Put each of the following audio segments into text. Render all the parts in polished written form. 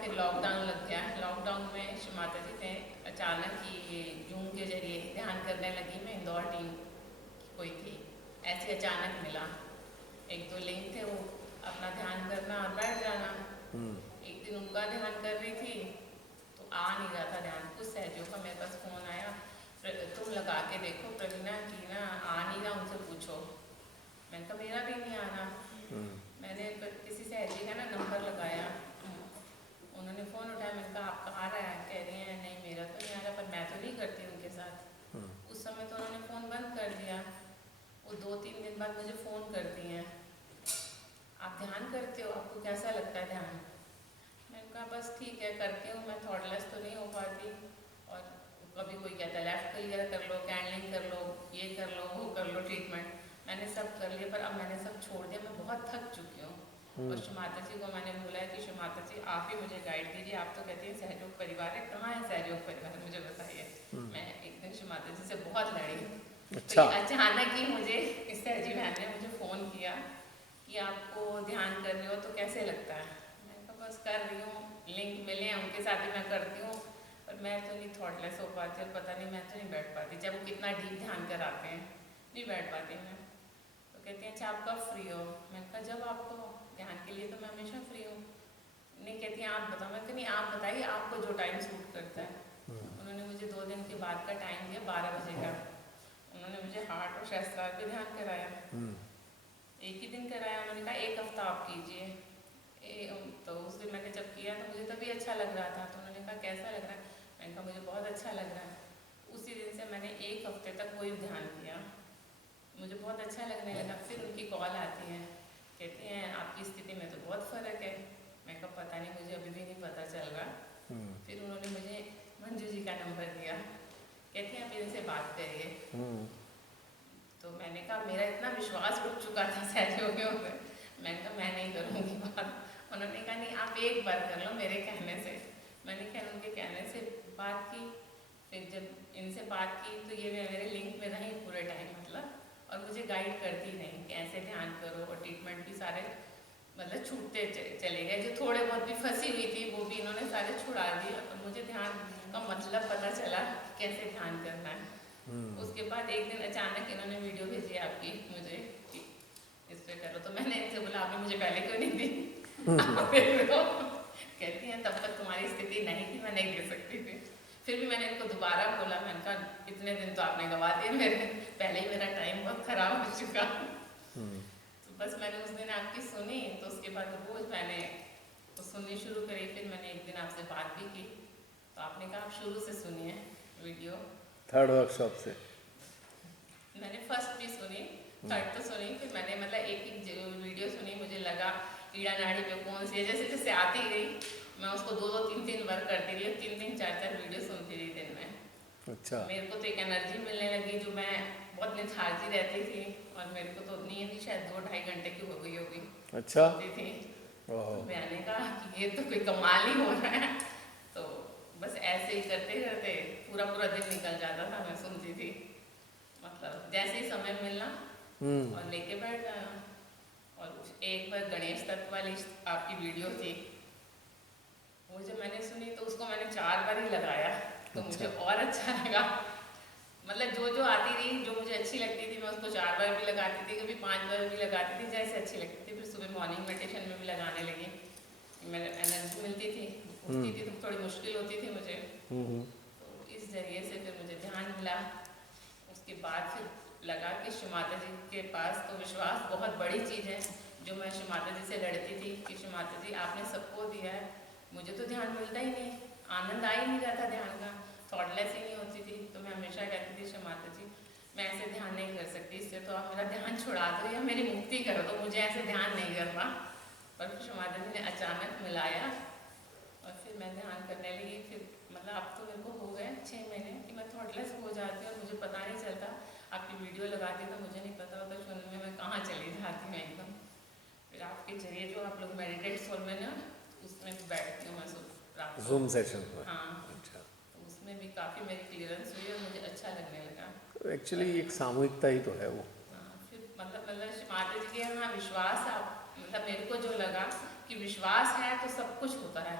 फिर लॉकडाउन लग गया। लॉकडाउन में श्री माता जी ने अचानक ही ये जूम के जरिए ध्यान करने लगी। मैं इंदौर टीम की कोई थी, ऐसे अचानक मिला। एक दो लिंक थे, वो अपना ध्यान करना और बैठ जाना। एक दिन उनका ध्यान कर रही थी तो आ नहीं रहा था ध्यान। कुछ सहजों का मेरे पास फ़ोन आया, तुम लगा के देखो प्रवीणा की ना आ नहीं रहा, उनसे पूछो। मैंने कहा मेरा भी नहीं आ रहा। मैंने किसी सहजी का ना नंबर लगाया, उन्होंने फ़ोन उठाया। मैंने कहा आप कहाँ रहे हैं? कह रही हैं नहीं मेरा तो नहीं आ रहा, पर मैं तो नहीं करती उनके साथ। उस समय तो उन्होंने फ़ोन बंद कर दिया। वो 2-3 दिन बाद मुझे फ़ोन करती हैं, आप ध्यान करते हो, आपको कैसा लगता है ध्यान? मैंने कहा बस ठीक है करती हूँ, मैं थॉटलेस तो नहीं हो पाती। और कभी कोई कहता है लेफ्ट क्लियर कर लो, कैंडलिंग कर लो, ये कर लो, वो कर लो ट्रीटमेंट। मैंने सब कर लिया, पर अब मैंने सब छोड़ दिया। मैं बहुत थक चुकी हूँ। और श्री माता जी को मैंने बोला है कि श्री माता जी आप ही मुझे गाइड कीजिए। आप तो कहती हैं सहयोग परिवार है, कहाँ है सहयोग परिवार, मुझे बताइए। मैं एक दिन श्री माता जी से बहुत लड़ी। तो अच्छा। ये अचानक ही मुझे इस सहजी बहन ने मुझे फ़ोन किया कि आपको ध्यान कर रहे हो तो कैसे लगता है? मैंने कहा बस कर रही हूँ, लिंक मिले हैं उनके साथ ही मैं करती हूँ, पर मैं तो नहीं थॉटलेस हो पाती और पता नहीं मैं तो नहीं बैठ पाती। जब वो कितना डीप ध्यान कराते हैं नहीं बैठ पाती मैं। तो कहती हैं अच्छा आप कब फ्री हो? मैंने कहा जब आपको, ध्यान के लिए तो मैं हमेशा फ्री हूँ। नहीं, कहती हैं आप बताओ। मैं कहा नहीं आप बताइए, आपको जो टाइम सूट करता है। उन्होंने मुझे 2 दिन के बाद का टाइम दिया, 12 बजे का। उन्होंने मुझे हार्ट और शस्त्रार पे ध्यान कराया। एक ही दिन कराया। उन्होंने कहा 1 हफ्ता आप कीजिए। तो उस दिन मैंने जब किया तो मुझे तभी अच्छा लग रहा था। तो उन्होंने कहा कैसा लग रहा है? मैंने कहा मुझे बहुत अच्छा लग रहा है। उसी दिन से मैंने 1 हफ्ते तक वही ध्यान किया, मुझे बहुत अच्छा लगने लगा। फिर उनकी कॉल आती है, कहती हैं आपकी स्थिति में तो बहुत फ़र्क है। मैं कहा पता नहीं, मुझे अभी भी नहीं पता चल रहा। फिर उन्होंने मुझे मंजू जी का नंबर दिया, कहती हैं आप इनसे बात करिए। तो मैंने कहा मेरा इतना विश्वास उठ चुका था सहयोगियों में, मैंने कहा मैं नहीं करूँगी बात। उन्होंने कहा नहीं आप एक बार कर लो मेरे कहने से। मैंने क्या उनके कहने से बात की। फिर जब इनसे बात की तो ये मेरे लिंक में रही पूरे टाइम, मतलब, और मुझे गाइड करती नहीं कि ऐसे ध्यान करो। और ट्रीटमेंट भी सारे मतलब छूटते चले गए। जो थोड़े बहुत भी फंसी हुई थी वो भी इन्होंने सारे छुड़ा दिए। और मुझे ध्यान का मतलब पता चला कैसे ध्यान करना है। उसके बाद एक दिन अचानक इन्होंने वीडियो भेजी आपकी मुझे कि इस पे करो। तो मैंने इनसे बोला आपने मुझे पहले क्यों नहीं दी? आप दे दो। कहती हैं तब तक तुम्हारी स्थिति नहीं थी, मैं नहीं दे सकती थी। फिर भी मैंने इनको दोबारा बोला, मैंने कहा इतने दिन तो आपने गवा दिए मेरे, पहले ही मेरा टाइम बहुत ख़राब हो चुका। तो बस मैंने उस दिन आपकी सुनी, तो उसके बाद रोज़ मैंने तो सुननी शुरू करी। फिर मैंने एक दिन आपसे बात भी की, तो आपने कहा आप शुरू से सुनिए वीडियो। थर्ड वर्कशॉप से मैंने फर्स्ट भी सुनी, थर्ड तो सुनी। फिर मैंने मतलब एक एक वीडियो सुनी। मुझे लगा कीड़ा नाड़ी पे कौन सी है, जैसे जैसे आती गई मैं उसको 2-2, 3-3 बार करती रही। 3-3, 4-4 वीडियो सुनती रही दिन में। अच्छा। मेरे को तो एक एनर्जी मिलने लगी, जो मैं बहुत निथारती रहती थी। और मेरे को तो नींद ही शायद 2-2.5 घंटे की हो गई होगी, अच्छा। सोती थी। तो मैंने कहा कि ये तो कोई कमाल ही हो रहा है। तो बस ऐसे ही करते करते पूरा पूरा दिन निकल जाता था। मैं सुनती थी, मतलब जैसे ही समय मिलना और लेके बैठ जाना। और एक बार गणेश तत्व वाली आपकी वीडियो थी, वो जब मैंने सुनी तो उसको मैंने 4 बार ही लगाया। तो मुझे और अच्छा लगा। मतलब जो जो आती रही, जो मुझे अच्छी लगती थी, मैं उसको 4 बार भी लगाती थी, कभी 5 बार भी लगाती थी, जैसे अच्छी लगती थी। फिर सुबह मॉर्निंग मेडिटेशन में भी लगाने लगी, मेरे एनर्जी मिलती थी। उठती थी तो थोड़ी मुश्किल होती थी मुझे। तो इस जरिए से फिर मुझे ध्यान मिला। उसके बाद फिर लगा कि श्री माता जी के पास तो विश्वास बहुत बड़ी चीज़ है। जो मैं श्री माता जी से लड़ती थी कि श्री माता जी आपने सबको दिया है, मुझे तो ध्यान मिलता ही नहीं, आनंद आ ही नहीं रहा था ध्यान का, थॉटलेस ही नहीं होती थी। तो मैं हमेशा कहती थी श्री माता जी मैं ऐसे ध्यान नहीं कर सकती, इससे तो आप मेरा ध्यान छुड़ा दो या मेरी मुक्ति कर दो, मुझे ऐसे ध्यान नहीं करना। पर श्री माता जी ने अचानक मिलाया और फिर मैं ध्यान करने लगी। फिर मतलब अब तो मेरे को हो गए 6 महीने कि मैं थॉटलेस हो जाती हूँ और मुझे पता नहीं चलता। आपकी वीडियो लगाती तो मुझे नहीं पता होता सुनने में मैं कहाँ चली जाती हूँ एकदम। फिर आपके जरिए जो आप लोग मेडिटेट सोल में ना, उसमें भी बैठती हूँ मैं रात को। जूम सेशन में। हाँ, अच्छा। तो उसमें भी काफ़ी मेरी क्लियरेंस हुई और मुझे अच्छा लगने लगा। एक्चुअली एक सामूहिकता ही तो है वो। हाँ, फिर मतलब माता जी के यहाँ विश्वास, आप मतलब मेरे को जो लगा कि विश्वास है तो सब कुछ होता है।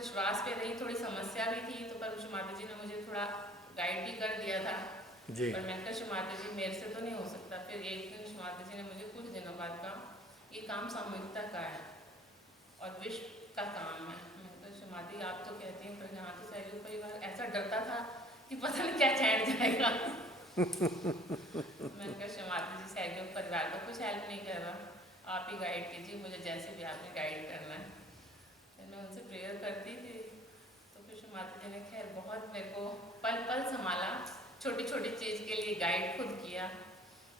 विश्वास पे रही, थोड़ी समस्या भी थी, तो पर माता जी ने मुझे थोड़ा गाइड भी कर दिया था। जी। पर मैंने कहा माता जी मेरे से तो नहीं हो सकता। फिर एक दिन माता जी ने मुझे कुछ दिनों बाद कहा ये काम सामूहिकता का है और विश्व का काम है। मैंने कहा माता जी आप तो कहती हैं, पर यहाँ तो सहयोग परिवार, ऐसा डरता था कि पता नहीं क्या चैट जाएगा। मैंने कहा माता जी सहयोग परिवार को कुछ हेल्प नहीं कर रहा, आप ही गाइड कीजिए मुझे, जैसे भी आपने गाइड करना है। फिर मैं उनसे प्रेयर करती थी, तो फिर माता जी ने खैर बहुत मेरे को पल पल संभाला, छोटी छोटी चीज़ के लिए गाइड खुद किया।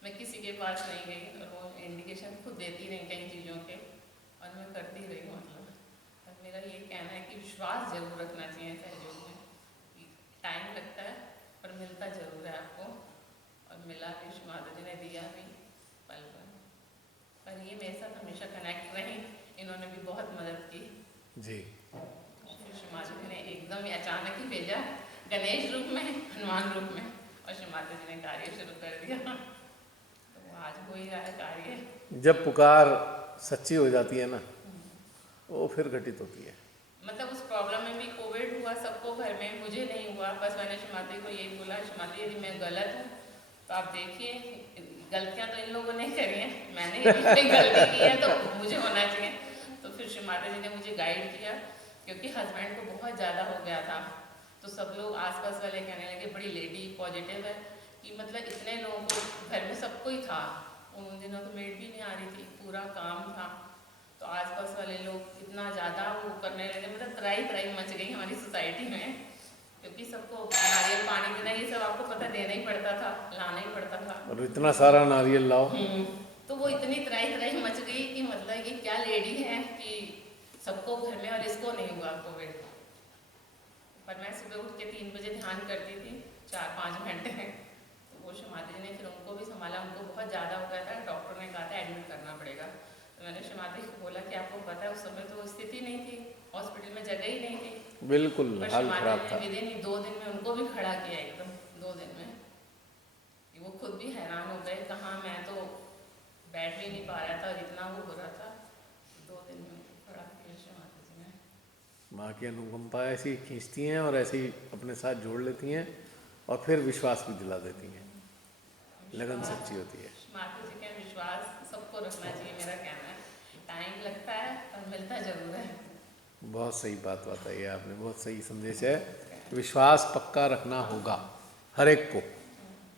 मैं किसी के पास नहीं गई और वो इंडिकेशन खुद देती रही कई चीज़ों के, और मैं करती रही हूँ। मतलब और मेरा ये कहना है कि विश्वास जरूर रखना चाहिए सहयोग में। टाइम लगता है पर मिलता जरूर है आपको, और मिला भी, माता जी ने दिया भी पल पल। पर ये मेरे साथ हमेशा कनेक्ट रही, इन्होंने भी बहुत मदद की जी। फिर माता जी ने एकदम ही अचानक ही भेजा, गणेश रूप में, हनुमान रूप में, और माता जी ने कार्य शुरू कर दिया। तो वो आज हो ही रहा है कार्य। जब पुकार सच्ची हो जाती है ना, वो फिर घटित होती है। मतलब उस प्रॉब्लम में भी कोविड हुआ सबको घर में, मुझे नहीं हुआ। बस मैंने माता जी को यही बोला, माता जी यदि मैं गलत हूँ तो आप देखिए, गलतियाँ तो इन लोगों ने करी हैं, मैंने यदि कोई गलती की है तो मुझे होना चाहिए। तो फिर माता जी ने मुझे गाइड किया, क्योंकि हस्बैंड को बहुत ज़्यादा हो गया था। तो सब लोग आसपास वाले कहने लगे बड़ी लेडी पॉजिटिव है, कि मतलब इतने लोगों को घर में सबको ही था। उन दिनों तो मेड भी नहीं आ रही थी, पूरा काम था। तो आसपास वाले लोग इतना ज़्यादा वो करने लगे, मतलब तराई तराई मच गई हमारी सोसाइटी में, क्योंकि सबको नारियल पानी देना ये सब आपको पता देना ही पड़ता था, लाना ही पड़ता था। और इतना सारा नारियल लाओ। तो वो इतनी तराई तराई मच गई कि मतलब ये क्या लेडी है कि सबको घर में और इसको नहीं हुआ कोविड। पर मैं सुबह उठ के 3 बजे ध्यान करती थी 4-5 घंटे। तो वो माता जी ने फिर उनको भी संभाला, उनको बहुत ज़्यादा हो गया था, डॉक्टर ने कहा था एडमिट करना पड़ेगा। तो मैंने माता जी को बोला कि आपको पता है उस समय तो स्थिति नहीं थी, हॉस्पिटल में जगह ही नहीं थी। बिल्कुल हाल खराब था। विदिन 2 दिन में उनको भी खड़ा किया, एकदम 2 दिन में। वो खुद भी हैरान हो गए, कहाँ मैं तो बैठ भी नहीं पा रहा था और इतना वो हो रहा था। 2 दिन में उनको खड़ा किया माता जी ने। माँ की अनुकंपा ऐसी खींचती हैं और ऐसे ही अपने साथ जोड़ लेती हैं, और फिर विश्वास भी दिला देती हैं, लगन सच्ची होती है। माता जी का विश्वास सबको रखना चाहिए, मेरा कहना है। टाइम लगता है पर मिलता जरूर है। बहुत सही बात बताई है आपने, बहुत सही संदेश है। विश्वास पक्का रखना होगा हर एक को,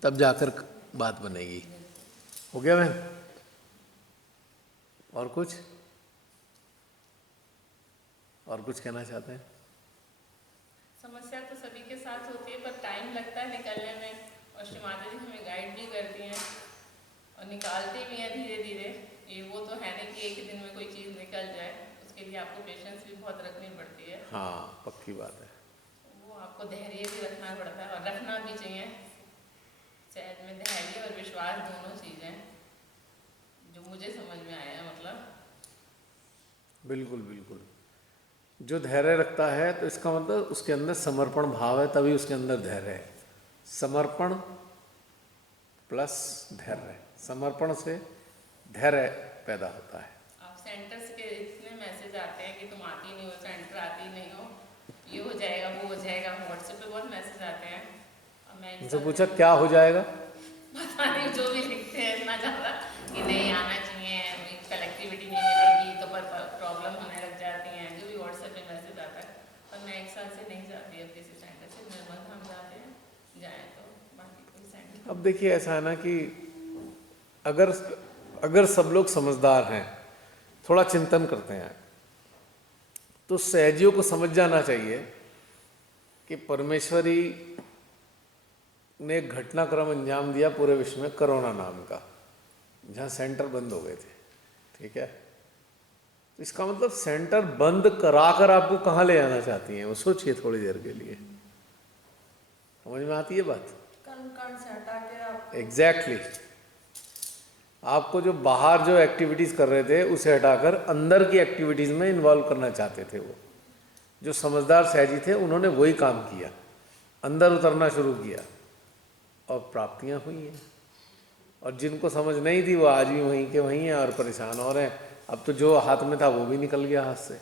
तब जाकर बात बनेगी। हो गया बहन? और कुछ कहना चाहते हैं? समस्या तो सभी के साथ होती है, पर टाइम लगता है निकलने में, और श्री माता जी हमें गाइड भी करती हैं और निकालती भी हैं धीरे धीरे। ये वो तो है नहीं कि एक ही दिन में कोई चीज़ निकल जाए, उसके लिए आपको पेशेंस भी बहुत रखनी पड़ती है। हाँ, पक्की बात है। वो आपको धैर्य भी रखना पड़ता है, और रखना भी चाहिए। सहज में धैर्य और विश्वास दोनों चीज़ें जो मुझे समझ में आया है। मतलब बिल्कुल बिल्कुल, जो धैर्य रखता है तो इसका मतलब उसके अंदर समर्पण भाव है, तभी उसके अंदर धैर्य है। समर्पण प्लस धैर्य, समर्पण से धैर्य पैदा होता है। आप सेंटर्स के इतने मैसेज आते हैं कि तुम आती नहीं हो, सेंटर आती नहीं हो, ये हो जाएगा वो हो जाएगा, व्हाट्सएप पे बहुत मैसेज आते हैं। और मैं उनसे पूछा क्या हो जाएगा, पता नहीं, जो भी लिखते हैं इतना ज़्यादा कि नहीं आना चाहिए, कलेक्टिविटी नहीं मिलेगी तो पर प्रॉब्लम होने लग जाती हैं, जो भी व्हाट्सएप पे मैसेज आता है। पर मैं 1 साल से नहीं जाती अब किसी सेंटर से, निर्मल हम जाते हैं, जाएँ तो बाकी कोई सेंटर। अब देखिए ऐसा है ना कि अगर सब लोग समझदार हैं, थोड़ा चिंतन करते हैं, तो सहजियों को समझ जाना चाहिए कि परमेश्वरी ने एक घटनाक्रम अंजाम दिया पूरे विश्व में, कोरोना नाम का, जहाँ सेंटर बंद हो गए थे। ठीक है, तो इसका मतलब सेंटर बंद कराकर आपको कहाँ ले जाना चाहती हैं, वो सोचिए थोड़ी देर के लिए। समझ में आती है बात? कण से हटा के आप एग्जैक्टली आपको जो बाहर जो एक्टिविटीज़ कर रहे थे उसे हटाकर अंदर की एक्टिविटीज़ में इन्वॉल्व करना चाहते थे। वो जो समझदार सहजी थे उन्होंने वही काम किया, अंदर उतरना शुरू किया और प्राप्तियां हुई हैं। और जिनको समझ नहीं थी वो आज भी वहीं के वहीं हैं और परेशान हो रहे हैं। अब तो जो हाथ में था वो भी निकल गया हाथ से।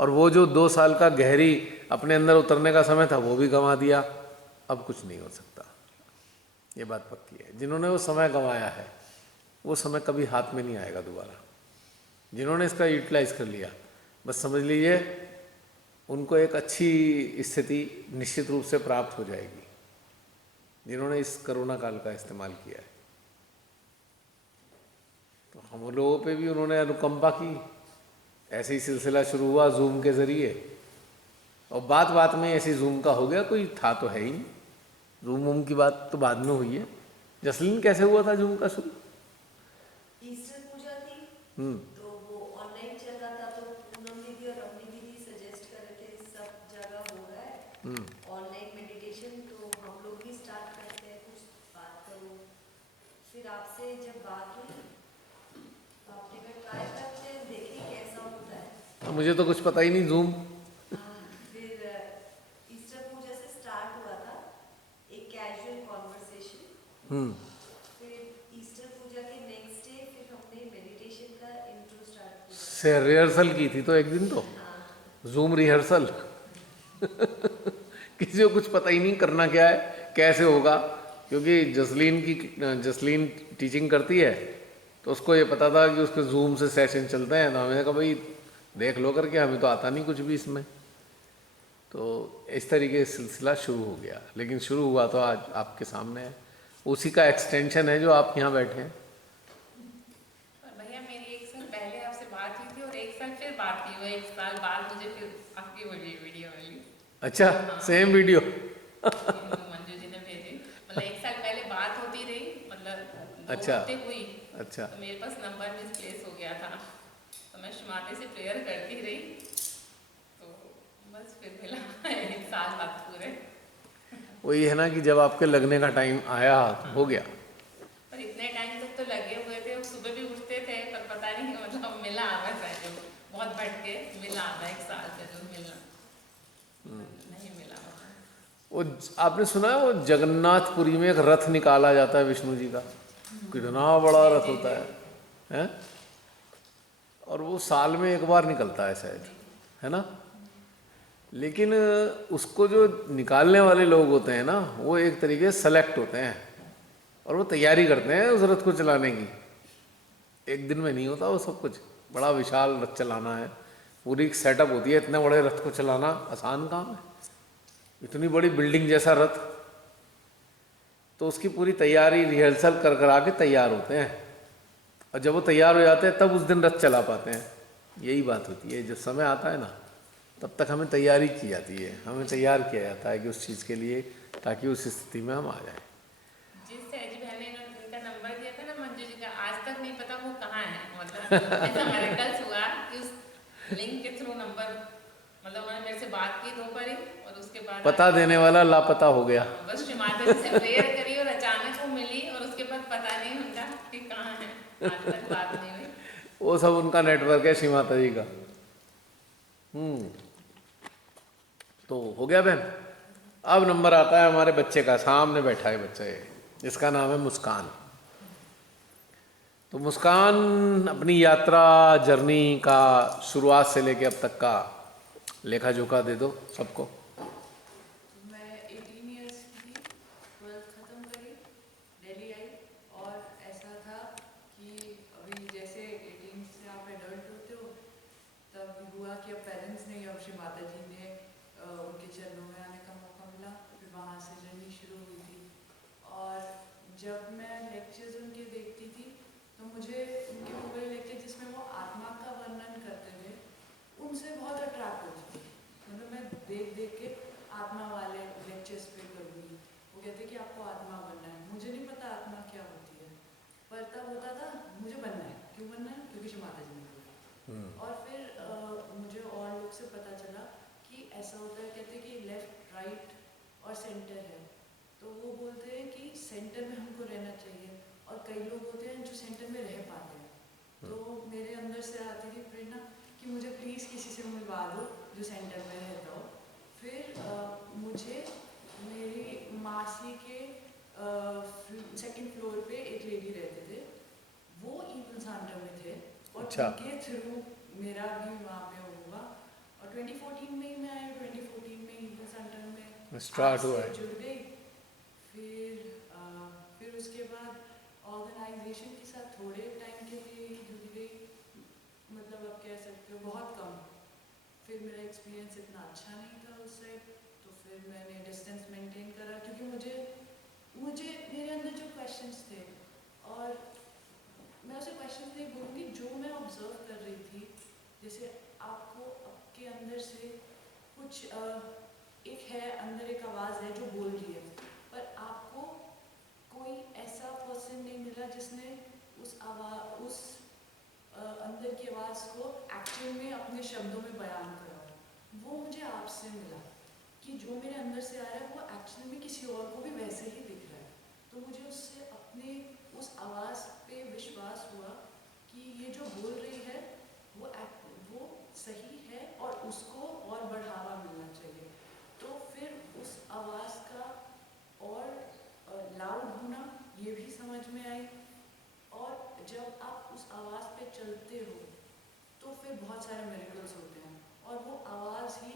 और वो जो 2 साल का गहरी अपने अंदर उतरने का समय था वो भी गंवा दिया। अब कुछ नहीं हो सकता, ये बात पक्की है। जिन्होंने वो समय गंवाया है वो समय कभी हाथ में नहीं आएगा दोबारा। जिन्होंने इसका यूटिलाइज कर लिया, बस समझ लीजिए उनको एक अच्छी स्थिति निश्चित रूप से प्राप्त हो जाएगी, जिन्होंने इस कोरोना काल का इस्तेमाल किया है। तो हम लोगों पे भी उन्होंने अनुकंपा की, ऐसे ही सिलसिला शुरू हुआ जूम के ज़रिए, और बात बात में ऐसी जूम का हो गया, कोई था तो है ही नहीं। जूम वूम की बात तो बाद में हुई है। जसलीन कैसे हुआ था जूम का शुरू? ईस्टर पूजा थी हम्म, तो वो ऑनलाइन चल रहा था, तो पूनम दीदी और रमनी दीदी सजेस्ट कर रहे थे सब जगह हो रहा है ऑनलाइन मेडिटेशन, तो हम लोग भी स्टार्ट करते हैं, कुछ बात करो। फिर आपसे जब बात हुई तो आपने कहा ट्राई करते हैं, देखिए कैसा होता है। तो मुझे तो कुछ पता ही नहीं जूम। फिर ईस्टर पूजा से स्टार्ट हुआ था एक कैजुअल कॉन्वर्सेशन। फिर ईस्टर पूजा के नेक्स्ट डे फिर हमने मेडिटेशन का इंट्रो स्टार्ट किया। से रिहर्सल की थी तो एक दिन तो जूम रिहर्सल किसी को कुछ पता ही नहीं करना क्या है, कैसे होगा, क्योंकि जसलीन टीचिंग करती है तो उसको ये पता था कि उसके जूम से सेशन चलते हैं। तो हमने कहा भाई देख लो करके, हमें तो आता नहीं कुछ भी इसमें। तो इस तरीके से सिलसिला शुरू हो गया, लेकिन शुरू हुआ तो आज आपके सामने है, उसी का एक्सटेंशन है जो आप यहाँ बैठे हैं। और भैया मेरी 1 साल पहले आपसे बात हुई थी और 1 साल फिर बात की हुई, 1 साल बाद मुझे फिर आपकी वीडियो मिली। अच्छा, सेम वीडियो। मंजू जी ने भेजी, मतलब 1 साल पहले बात होती रही, मतलब 2 अच्छा। हफ्ते हुई। अच्छा, तो मेरे पास नंबर मिसप्लेस हो गया था, तो मैं शुमाते से प्रेयर करती रही, तो बस फिर मिला 1 साल बाद पूरे। वही है ना कि जब आपके लगने का टाइम आया तो हो गया। पर इतने टाइम तक तो लगे हुए थे, सुबह भी उठते थे, पर पता नहीं मतलब मिला बस है जो बहुत भटके मिला, 1 साल से जो मिलना नहीं मिला। वो आपने सुना है वो जगन्नाथपुरी में एक रथ निकाला जाता है विष्णु जी का, कितना बड़ा रथ होता है? और वो साल में एक बार निकलता है शायद, है ना? लेकिन उसको जो निकालने वाले लोग होते हैं ना, वो एक तरीके से सेलेक्ट होते हैं और वो तैयारी करते हैं उस रथ को चलाने की। एक दिन में नहीं होता वो सब कुछ, बड़ा विशाल रथ चलाना है, पूरी एक सेटअप होती है। इतने बड़े रथ को चलाना आसान काम है? इतनी बड़ी बिल्डिंग जैसा रथ, तो उसकी पूरी तैयारी रिहर्सल कर करा के तैयार होते हैं, और जब वो तैयार हो जाते हैं तब उस दिन रथ चला पाते हैं। यही बात होती है, जब समय आता है ना तब तक हमें तैयारी की जाती है, हमें तैयार किया जाता है कि उस चीज़ के लिए, ताकि उस स्थिति में हम आ जाएं। जिस सहजी बहन ने उनका नंबर दिया था ना मंजू जी का, आज तक नहीं पता वो कहाँ है। मतलब ऐसा मिरेकल्स हुआ कि उस लिंक के थ्रू नंबर, मतलब उन्होंने मेरे से बात की 2 बार ही, और उसके बाद पता देने वाला लापता हो गया। बस श्री माता जी से प्रेयर करी और अचानक वो मिली, और उसके बाद पता नहीं उनका कि कहाँ है, आज तक बात नहीं हुई। वो सब उनका नेटवर्क है श्री माता जी का। तो हो गया बहन। अब नंबर आता है हमारे बच्चे का, सामने बैठा है बच्चा ये, जिसका नाम है मुस्कान। तो मुस्कान अपनी यात्रा जर्नी का शुरुआत से लेके अब तक का लेखा जोखा दे दो सबको। मैं 18 इयर्स की थी, 12th ख़त्म करी, दिल्ली आई, और ऐसा था कि अभी जैसे 18 से आप एडल्ट होते हो, तब हुआ कि अब पेरेंट्स नहीं, अब श्री माता जी ने उनके चरणों में आने का मौका मिला, फिर वहाँ से जर्नी शुरू हुई थी। और जब मैं लेक्चर्स उनके देखती थी तो मुझे उनके वो वाले लेक्चर जिसमें वो आत्मा का वर्णन करते थे, उनसे बहुत अट्रैक्ट होती थी। मतलब मैं देख देख के आत्मा वाले लेक्चर्स पे करूँगी। वो कहते कि आपको आत्मा बनना है। मुझे नहीं पता आत्मा क्या होती है, पर तब होता था मुझे बनना है। क्यों बनना है? क्योंकि श्री माता जी ने बोला। और फिर मुझे और लोग से पता चला कि ऐसा होता है, कहते कि लेफ्ट, राइट और सेंटर है। तो वो बोलते हैं कि सेंटर में हमको रहना चाहिए, और कई लोग होते हैं जो सेंटर में रह पाते हैं। तो मेरे अंदर से आती थी प्रेरणा कि मुझे प्लीज़ किसी से मिलवा दो जो सेंटर में रहता हो। फिर मुझे मेरी मासी के 2nd फ्लोर पे एक लेडी रहते थे, वो ईवन सेंटर में थे, और अच्छा। उनके थ्रू मेरा भी वहाँ पे हुआ। और 2014 में ही मैं आई, 2014 में ईगल सेंटर में स्टार्ट हुआ आपसे है। जुड़ गई। फिर उसके बाद ऑर्गेनाइजेशन के साथ थोड़े टाइम के लिए ही जुड़ गई, मतलब आप कह सकते हो बहुत कम। फिर मेरा एक्सपीरियंस इतना अच्छा नहीं था उस साइड, तो फिर मैंने डिस्टेंस मेंटेन करा, क्योंकि मुझे मुझे मेरे अंदर जो क्वेश्चंस थे, और मैं उसे क्वेश्चंस नहीं बोलूँगी, जो मैं ऑब्जर्व कर रही थी, जैसे आपको आपके अंदर से कुछ एक है, अंदर एक आवाज़ है जो बोल रही है, पर आपको कोई ऐसा पर्सन नहीं मिला जिसने उस आवाज़ उस अंदर की आवाज़ को एक्चुअल में अपने शब्दों में बयान करा। वो मुझे आपसे मिला कि जो मेरे अंदर से आ रहा है वो एक्चुअल में किसी और को भी वैसे ही दिख रहा है। तो मुझे उससे अपने उस आवाज़ पे विश्वास हुआ कि ये जो बोल रही है वो सही है और उसको और बढ़ावा मिलना चाहिए। तो फिर उस आवाज़ का और लाउड होना ये भी समझ में आई, और जब आप उस आवाज़ पे चलते हो तो फिर बहुत सारे मिरेकल्स होते हैं, और वो आवाज़ ही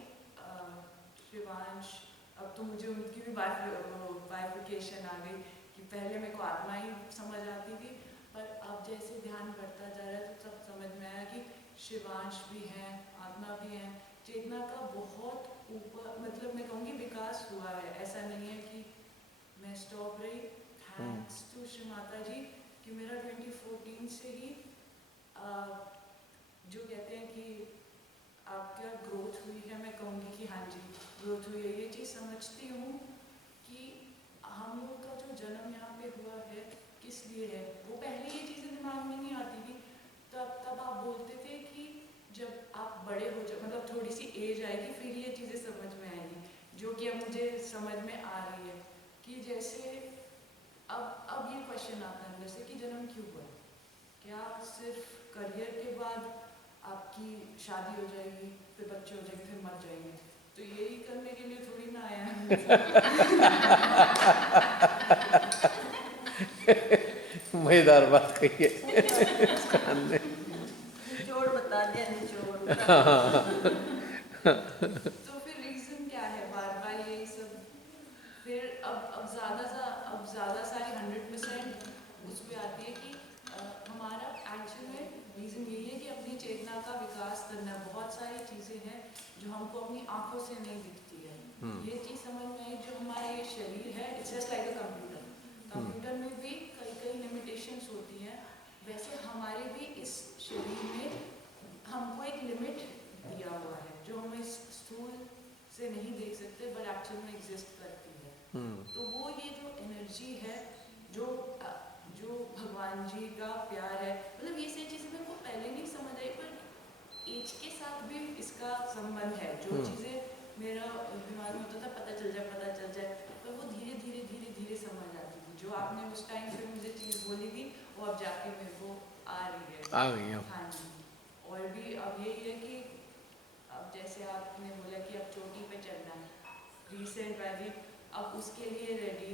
शिवांश, अब तो मुझे उनकी भी बाइफिकेशन आ गई कि पहले मेरे को आत्मा ही समझ आती थी, पर अब जैसे ध्यान बढ़ता जा रहा है तो सब समझ में आया कि शिवांश भी हैं, आत्मा भी हैं, चेतना का बहुत ऊपर, मतलब मैं कहूँगी विकास हुआ है। ऐसा नहीं है कि मैं स्टॉप रही। थैंक्स टू श्री माता जी कि मेरा 2014 से ही जो कहते हैं कि आपका ग्रोथ हुई है, मैं कहूँगी कि हाँ जी ग्रोथ हुई है। ये चीज़ समझती हूँ कि हम लोग का जो जन्म यहाँ पे हुआ है किस लिए है, वो पहले ये चीज़ें दिमाग में नहीं आती थी। तब आप बोलते थे कि जब आप बड़े हो जाओ, मतलब थोड़ी सी एज आएगी फिर ये चीज़ें समझ में आएंगी, जो कि अब मुझे समझ में आ रही है कि जैसे अब ये क्वेश्चन आता है अंदर से कि जन्म क्यों हुआ? क्या सिर्फ करियर के बाद आपकी शादी हो जाएगी, फिर बच्चे हो जाएंगे, फिर मर जाएंगे? तो यही करने के लिए थोड़ी ना आया मजेदार बात कही है इसका हमने। निचोड़ बता दिया, निचोड़। तो फिर रीज़न क्या है बार बार यही सब? फिर अब ज़्यादा सारी 100% उस पर आती है कि हमारा एक्चुअल में रीज़न यही है कि अपनी चेतना का विकास करना। बहुत सारी चीज़ें हैं जो हमको अपनी आंखों से नहीं दिखती है। ये चीज़ समझ में आई, जो हमारा ये शरीर है it's just like a computer. Computer में भी कई लिमिटेशंस होती हैं, वैसे हमारे भी इस शरीर में हमको एक लिमिट दिया हुआ है जो हम इस स्थूल से नहीं देख सकते बट एक्चुअल में एग्जिस्ट करती है। तो वो ये जो एनर्जी है, जो जो भगवान जी का प्यार है, मतलब ये सारी चीज़ें मेरे को पहले नहीं समझ आई, पर एज के साथ भी इसका संबंध है। जो चीज़ें मेरा दिमाग में होता था पता चल जाए, पर वो धीरे धीरे समझ आती थी। जो आपने उस टाइम पे मुझे चीज़ बोली थी वो अब जाके मेरे को आ रही है। आ गई अब। हाँ जी। और भी अब यही है कि अब जैसे आपने बोला कि अब चोटी पे चढ़ना है, रिसेंट वाली, अब उसके लिए रेडी,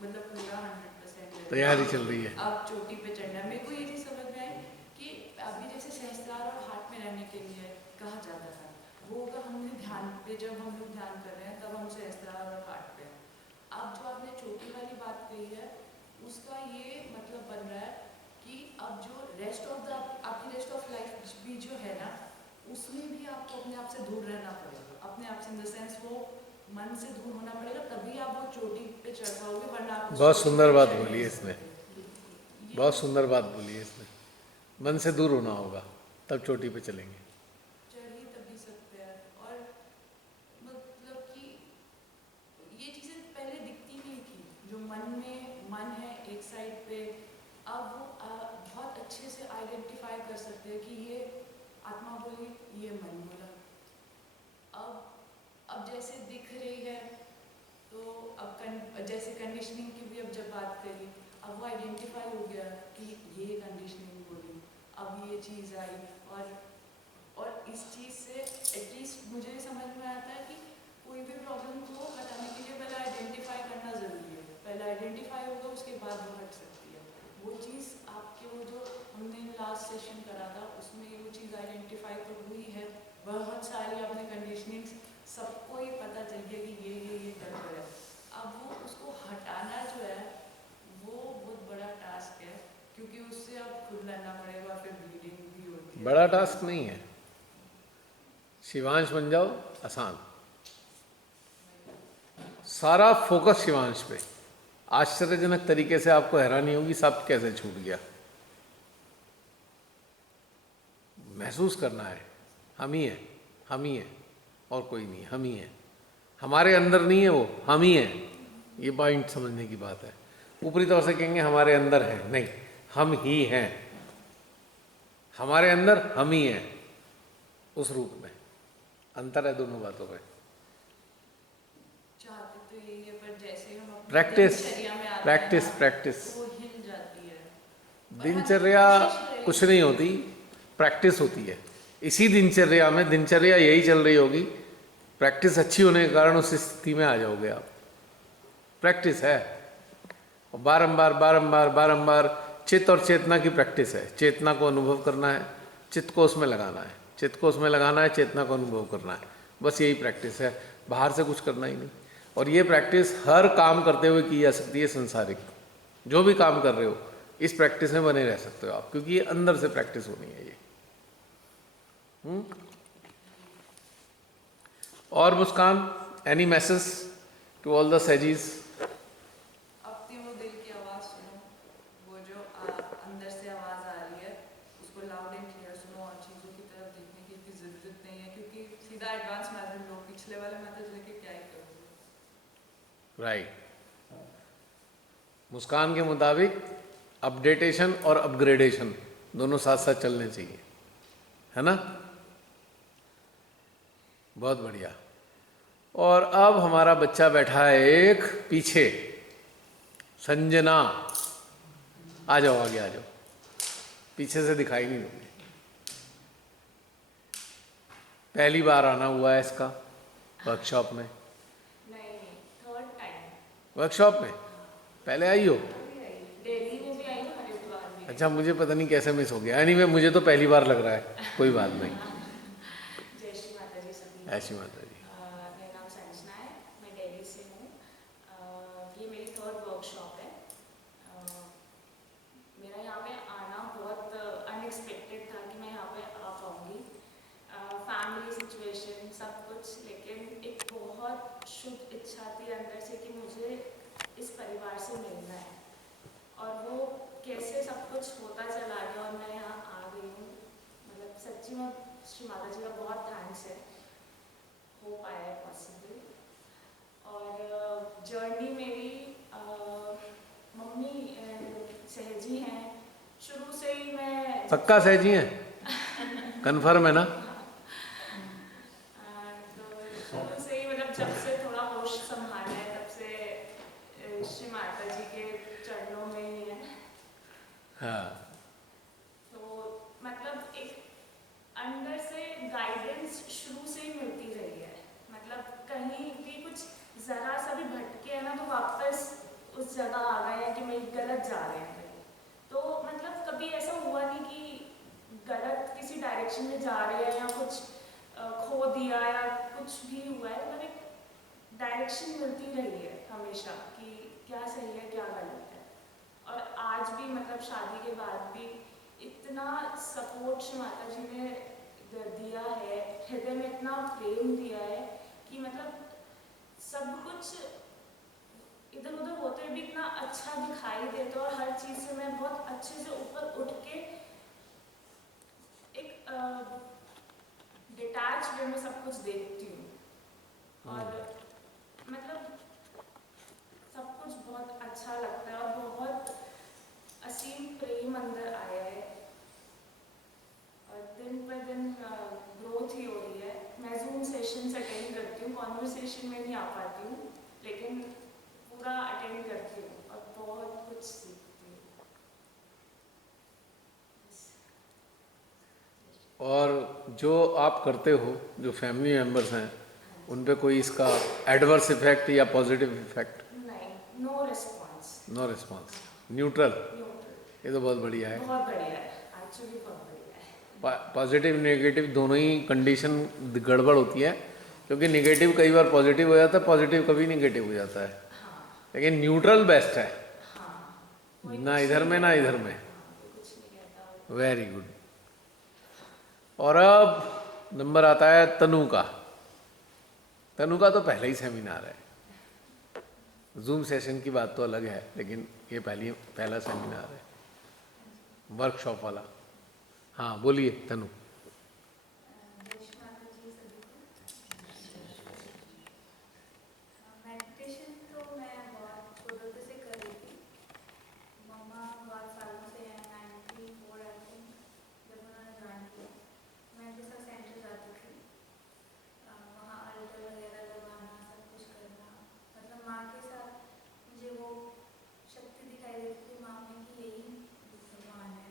मतलब पूरा 100% तैयारी चल रही है। अब चोटी पे चढ़ना है। मेरे को ये चीज़ समझ में आई कि अभी जैसे सहस्त्रार और हाथ में रहने के लिए कहा जाता था, वो अगर हमने ध्यान पे, जब हम लोग ध्यान कर रहे हैं तब हम सहस्त्रार और हाथ पे हैं। अब जो आपने चोटी वाली बात कही है उसका ये मतलब बन रहा है कि अब जो रेस्ट ऑफ द आपकी रेस्ट ऑफ लाइफ भी जो है ना, उसमें भी आपको अपने आप से दूर रहना पड़ेगा। अपने आप से इन द सेंस वो मन से दूर होना पड़ेगा, तभी आप वो चोटी पे चढ़ पाओगे, वरना आप उस बहुत चोटी सुंदर पे बात चढ़ बोली नहीं है इसने, सकते। बहुत सुंदर बात बोली है इसने। मन से दूर होना होगा तब चोटी पे चलेंगे। चढ़ ही तभी सकते हैं। और मतलब कि ये चीज़ें पहले दिखती नहीं थी, जो मन है एक साइड पे, अब वो बहुत अच्छे से आइडेंटिफाई कर सकते हैं कि ये आत्मा बोली, ये मन बोला। अब जैसे दिख रही है तो अब जैसे कंडीशनिंग की भी अब जब बात करी, अब वो आइडेंटिफाई हो गया कि ये कंडीशनिंग बोली, अब ये चीज़ आई। और इस चीज़ से एटलीस्ट मुझे समझ में आता है कि कोई भी प्रॉब्लम को हटाने के लिए पहले आइडेंटिफाई करना ज़रूरी है। पहले आइडेंटिफाई होगा उसके बाद वो हट सकती है। वो चीज़ आपके वो जो हमने लास्ट सेशन करा था उसमें वो चीज़ आइडेंटिफाई तो हुई है। बहुत सारी आपने बड़ा टास्क नहीं है। शिवांश बन जाओ, आसान। सारा फोकस शिवांश पे। आश्चर्यजनक तरीके से आपको हैरानी होगी सब कैसे छूट गया। महसूस करना है हम ही है, हम ही है और कोई नहीं, हम ही है। हमारे अंदर नहीं है वो, हम ही है। ये पॉइंट समझने की बात है। ऊपरी तौर से कहेंगे हमारे अंदर है, नहीं, हम ही हैं। हमारे अंदर हम ही हैं उस रूप में। अंतर है दोनों बातों में। चाहते तो यही है, पर जैसे हम अपनी प्रैक्टिस, दिनचर्या में आते प्रैक्टिस, हैं ना, प्रैक्टिस। तो वो हिल जाती है। और दिनचर्या हमें कोशिश रहेगी। कुछ नहीं होती, प्रैक्टिस होती है। इसी दिनचर्या में, दिनचर्या यही चल रही होगी, प्रैक्टिस अच्छी होने के कारण उस स्थिति में आ जाओगे आप। प्रैक्टिस है और बारंबार बारंबार बारंबार चित्त और चेतना की प्रैक्टिस है। चेतना को अनुभव करना है, चित्त को उसमें लगाना है, चित्त को उसमें लगाना है, चेतना को अनुभव करना है। बस यही प्रैक्टिस है, बाहर से कुछ करना ही नहीं। और ये प्रैक्टिस हर काम करते हुए की जा सकती है। संसारिक जो भी काम कर रहे हो इस प्रैक्टिस में बने रह सकते हो आप, क्योंकि ये अंदर से प्रैक्टिस होनी है ये। और Muskan, any message to all the sages? अपनी वो दिल की आवाज़ सुनो, वो जो अंदर से आवाज़ आ रही है उसको लाउड एंड क्लियर सुनो, और चीज़ों की तरफ देखने की इतनी ज़रूरत नहीं है, क्योंकि सीधा एडवांस मेथड लो, पिछले वाले मेथड लेके क्या ही करोगे। राइट। मुस्कान के मुताबिक अपडेटेशन और अपग्रेडेशन दोनों साथ साथ चलने चाहिए, है ना? बहुत बढ़िया। और अब हमारा बच्चा बैठा है एक पीछे, संजना। आ जाओ, आगे आ जाओ, पीछे से दिखाई नहीं दोगे। पहली बार आना हुआ है इसका वर्कशॉप में? नहीं, थर्ड टाइम। वर्कशॉप में पहले आई हो? दिल्ली में भी आई हूँ, हरिद्वार भी। अच्छा, मुझे पता नहीं कैसे मिस हो गया। एनीवे मुझे तो पहली बार लग रहा है, कोई बात नहीं। जय श्री माता जी सभी। ऐसी माता जी। मेरा नाम संजना है, मैं दिल्ली से हूँ। ये मेरी थर्ड वर्कशॉप है। मेरा यहाँ पे आना बहुत अनएक्सपेक्टेड था कि मैं यहाँ पे आ पाऊँगी। फैमिली सिचुएशन सब कुछ, लेकिन एक बहुत शुभ इच्छा थी अंदर से कि मुझे इस परिवार से मिलना है, और वो कैसे सब कुछ होता चला गया और मैं यहाँ आ गई हूँ। मतलब सच्ची में श्री माता जी का बहुत थैंक्स है, हो पाया है पॉसिबल। और जर्नी मेरी मम्मी सहजी हैं, शुरू से ही मैं पक्का सहजी हैं? कन्फर्म है ना? तो शुरू से ही मतलब जब से थोड़ा होश संभाला है तब से श्री माता जी के चरणों में ही है। हाँ। तो मतलब एक अंदर से गाइडेंस शुरू से ही मिलती रही है। मतलब कहीं भी कुछ ज़रा सा भी भटके है ना, तो वापस उस जगह आ गए हैं कि मैं गलत जा रहे हैं कहीं। तो मतलब कभी ऐसा हुआ नहीं कि गलत किसी डायरेक्शन में जा रहे हैं या कुछ खो दिया या कुछ भी हुआ है। मतलब एक डायरेक्शन मिलती रही है हमेशा कि क्या सही है क्या गलत है। और आज भी मतलब शादी के बाद भी इतना सपोर्ट श्री माता जी ने दिया है, हृदय में इतना प्रेम दिया है कि मतलब सब कुछ इधर उधर होते भी इतना अच्छा दिखाई देता, और हर चीज़ से मैं बहुत अच्छे से ऊपर उठ के एक डिटैच वे में सब कुछ देखती हूँ। और मतलब सब कुछ बहुत अच्छा लगता है और बहुत असीम प्रेम अंदर आया है, और दिन पर दिन ग्रोथ ही हो रही है। मैं जूम सेशंस अटेंड करती हूँ, कॉन्वर्सेशन में नहीं आ पाती हूँ, लेकिन पूरा अटेंड करती हूँ और बहुत कुछ सीखती हूँ। और जो आप करते हो, जो फैमिली मेंबर्स हैं, उन पे कोई इसका एडवर्स इफेक्ट या पॉजिटिव इफेक्ट? नहीं, no response. No response, neutral. Neutral. ये तो बहुत बढ़िया है। बहुत बढ़िया है, एक्चुअली बहुत बढ़िया है। पॉजिटिव नेगेटिव दोनों ही कंडीशन गड़बड़ होती है, क्योंकि नेगेटिव कई बार पॉजिटिव हो जाता है, पॉजिटिव कभी नेगेटिव हो जाता है। हाँ लेकिन न्यूट्रल बेस्ट है, हाँ, ना इधर में ना इधर में। कुछ नहीं कहता। Very good. और अब नंबर आता है तनु का। तनु का तो पहले ही सेमिनार है, जूम सेशन की बात तो अलग है, लेकिन ये पहला सेमिनार है वर्कशॉप वाला। हाँ बोलिए तनु। मेडिटेशन तो मैं बहुत शुरू से कर रही थी। मम्मा बहुत सालों से है, 94 आई थिंक जब उन्होंने ज्वाइन किया। मैं उनके साथ सेंटर जाती थी, वहाँ अल्टर वगैरह लगवाना, सब कुछ करना। मतलब माँ के साथ मुझे वो शक्ति दिखाई देती थी माँ में कि यही भगवान है।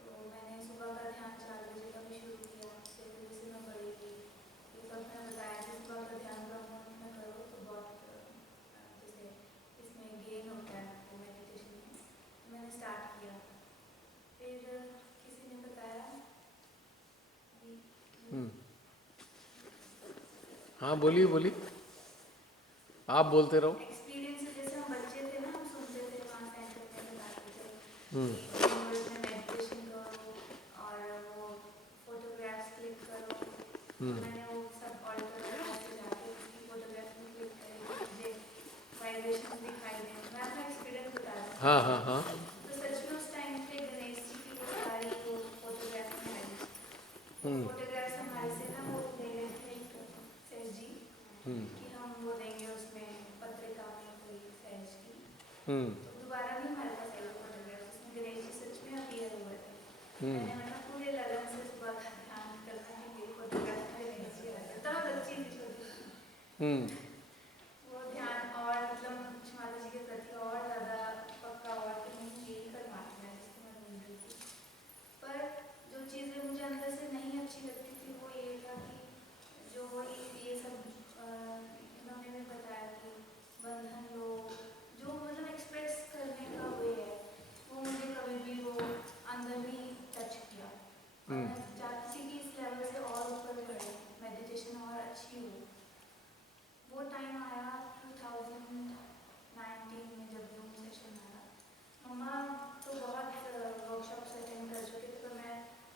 तो मैंने सुबह का ध्यान 4 बजे का भी शुरू किया, 6 बजे से मैं पढ़ी थी। ये सब मैंने बताया कि सुबह का ध्यान ब्रह्म में करो तो बहुत जैसे इसमें गेन होता है आपको मेडिटेशन में। मैंने स्टार्ट किया, फिर किसी ने बताया कि हाँ बोलिए बोलिए, आप बोलते रहो। एक्सपीरियंस जैसे हम बच्चे थे ना, हम सुनते थे वहाँ सेंटर में बताते थे हम्म कि यूनिवर्स में मेडिटेशन करो और वो फोटोग्राफ्स क्लिक करो। मैंने वो सब ऑल्टर वगैरह से जाके उसकी फोटोग्राफ में क्लिक करी, मुझे वाइब्रेशन दिखाई दे। मैं अपना एक्सपीरियंस बता रही हूँ। हाँ हाँ हाँ तो सच में उस टाइम पे गणेश जी की वो सारी वो फोटोग्राफ में आई। फोटोग्राफ्स हमारे से ना वो ले गए थे एक सर जी कि हम वो देंगे उसमें पत्रिका में कोई सेंस की। तो दोबारा नहीं हमारे पास आई फोटोग्राफ, उसमें गणेश जी सच में अपीयर हुए थे। मैंने मतलब पूरे लगन से सुबह का ध्यान करना है, मेरी फोटोग्राफ में गणेश जी आ गए। तब मैं बच्ची थी, छोटी थी। वो ध्यान और मतलब माता जी के प्रति और ज़्यादा पक्का हुआ कि मुझे यही परमात्मा है जिसको मैं ढूंढ रही थी। पर जो चीज़ें मुझे अंदर से नहीं अच्छी लगती थी वो ये था कि जो ये सब इन्होंने भी बताया कि बंधन लोग जो मतलब एक्सप्रेस करने का वे है, वो मुझे कभी भी वो अंदर नहीं टच किया। और मैं चाहती थी कि इस लेवल से और ऊपर बढ़े, मेडिटेशन और अच्छी हो। वो टाइम आया 2019 में जब जूम सेशन आया। मम्मा तो बहुत वर्कशॉप्स अटेंड कर चुके थे, तो मैं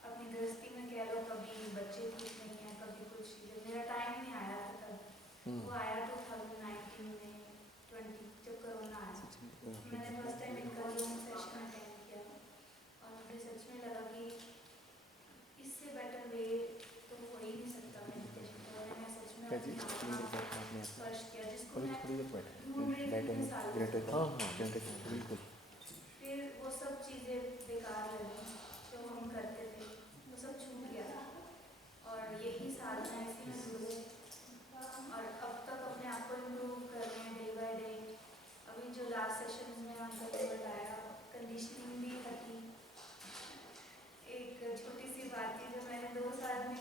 अपनी गृहस्थी में कह लो कभी बच्चे ठीक नहीं है, कभी कुछ, जब मेरा टाइम नहीं आया था तब वो आया 2019 में 20 जब कोरोना आया। मैंने फर्स्ट टाइम इनका जूम सेशन अटेंड किया और मुझे सच में लगा कि इससे बेटर वे तो हो ही नहीं सकता मेडिटेशन का। मैंने सच में अपनी आत्मा स्पर्श किया जिसको मैं ढूंढ रही थी इतने सालों से। फिर वो सब चीज़ें बेकार लगी जो हम करते थे, वो सब छूट गया और यही साधना इसी में जुड़े और अब तक अपने आप को इम्प्रूव कर रहे हैं डे बाय डे। अभी जो लास्ट सेशन में हमको बताया, कंडीशनिंग भी हटी। एक छोटी सी बात थी जो मैंने 2 साल में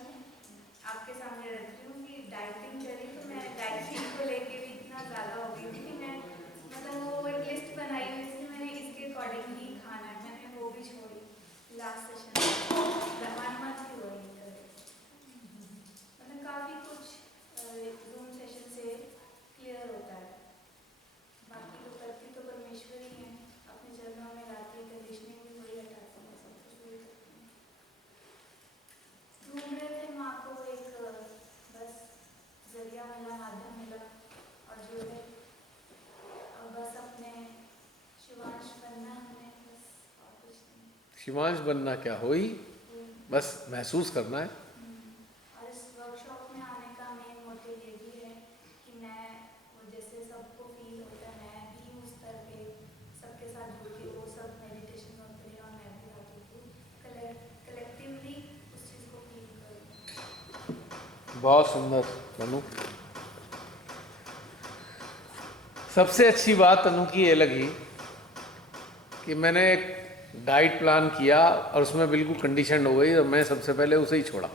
आपके सामने रख रही हूँ कि डाइटिंग करी, तो मैं डाइटिंग को लेके भी इतना ज़्यादा हो गई थी कि मैं मतलब वो एक लिस्ट बनाई हुई थी, मैंने इसके अकॉर्डिंग ही खाना है, मैंने वो भी छोड़ी लास्ट सेशन में। 1 मंथ ही हुआ ये करे। मतलब काफ़ी कुछ जूम सेशन से क्लियर होता है। बाकी तो करती तो परमेश्वर ही हैं, अपने चरणों में लाती, कंडीशनिंग भी वही हटाती है, सब कुछ वही करती है। ढूंढ रहे थे माँ को, एक बस जरिया मिला, माध्यम मिला और जुड़े और बस अपने शिवांश बनना हमें, बस और कुछ नहीं। शिवांश बनना क्या होई, बस महसूस करना है। और इस वर्कशॉप में आने का मेन मोटिव ये भी है कि मैं वो जैसे सबको फील होता है, मैं भी उस स्तर पे सबके साथ जुड़ के वो सब मेडिटेशन करते रहे और मैं भी आती हूँ कलेक्टिवली उस चीज़ को फील करूँ। बहुत सुंदर तनु। सबसे अच्छी बात तनु की ये लगी कि मैंने एक डाइट प्लान किया और उसमें बिल्कुल कंडीशन हो गई और मैं सबसे पहले उसे ही छोड़ा।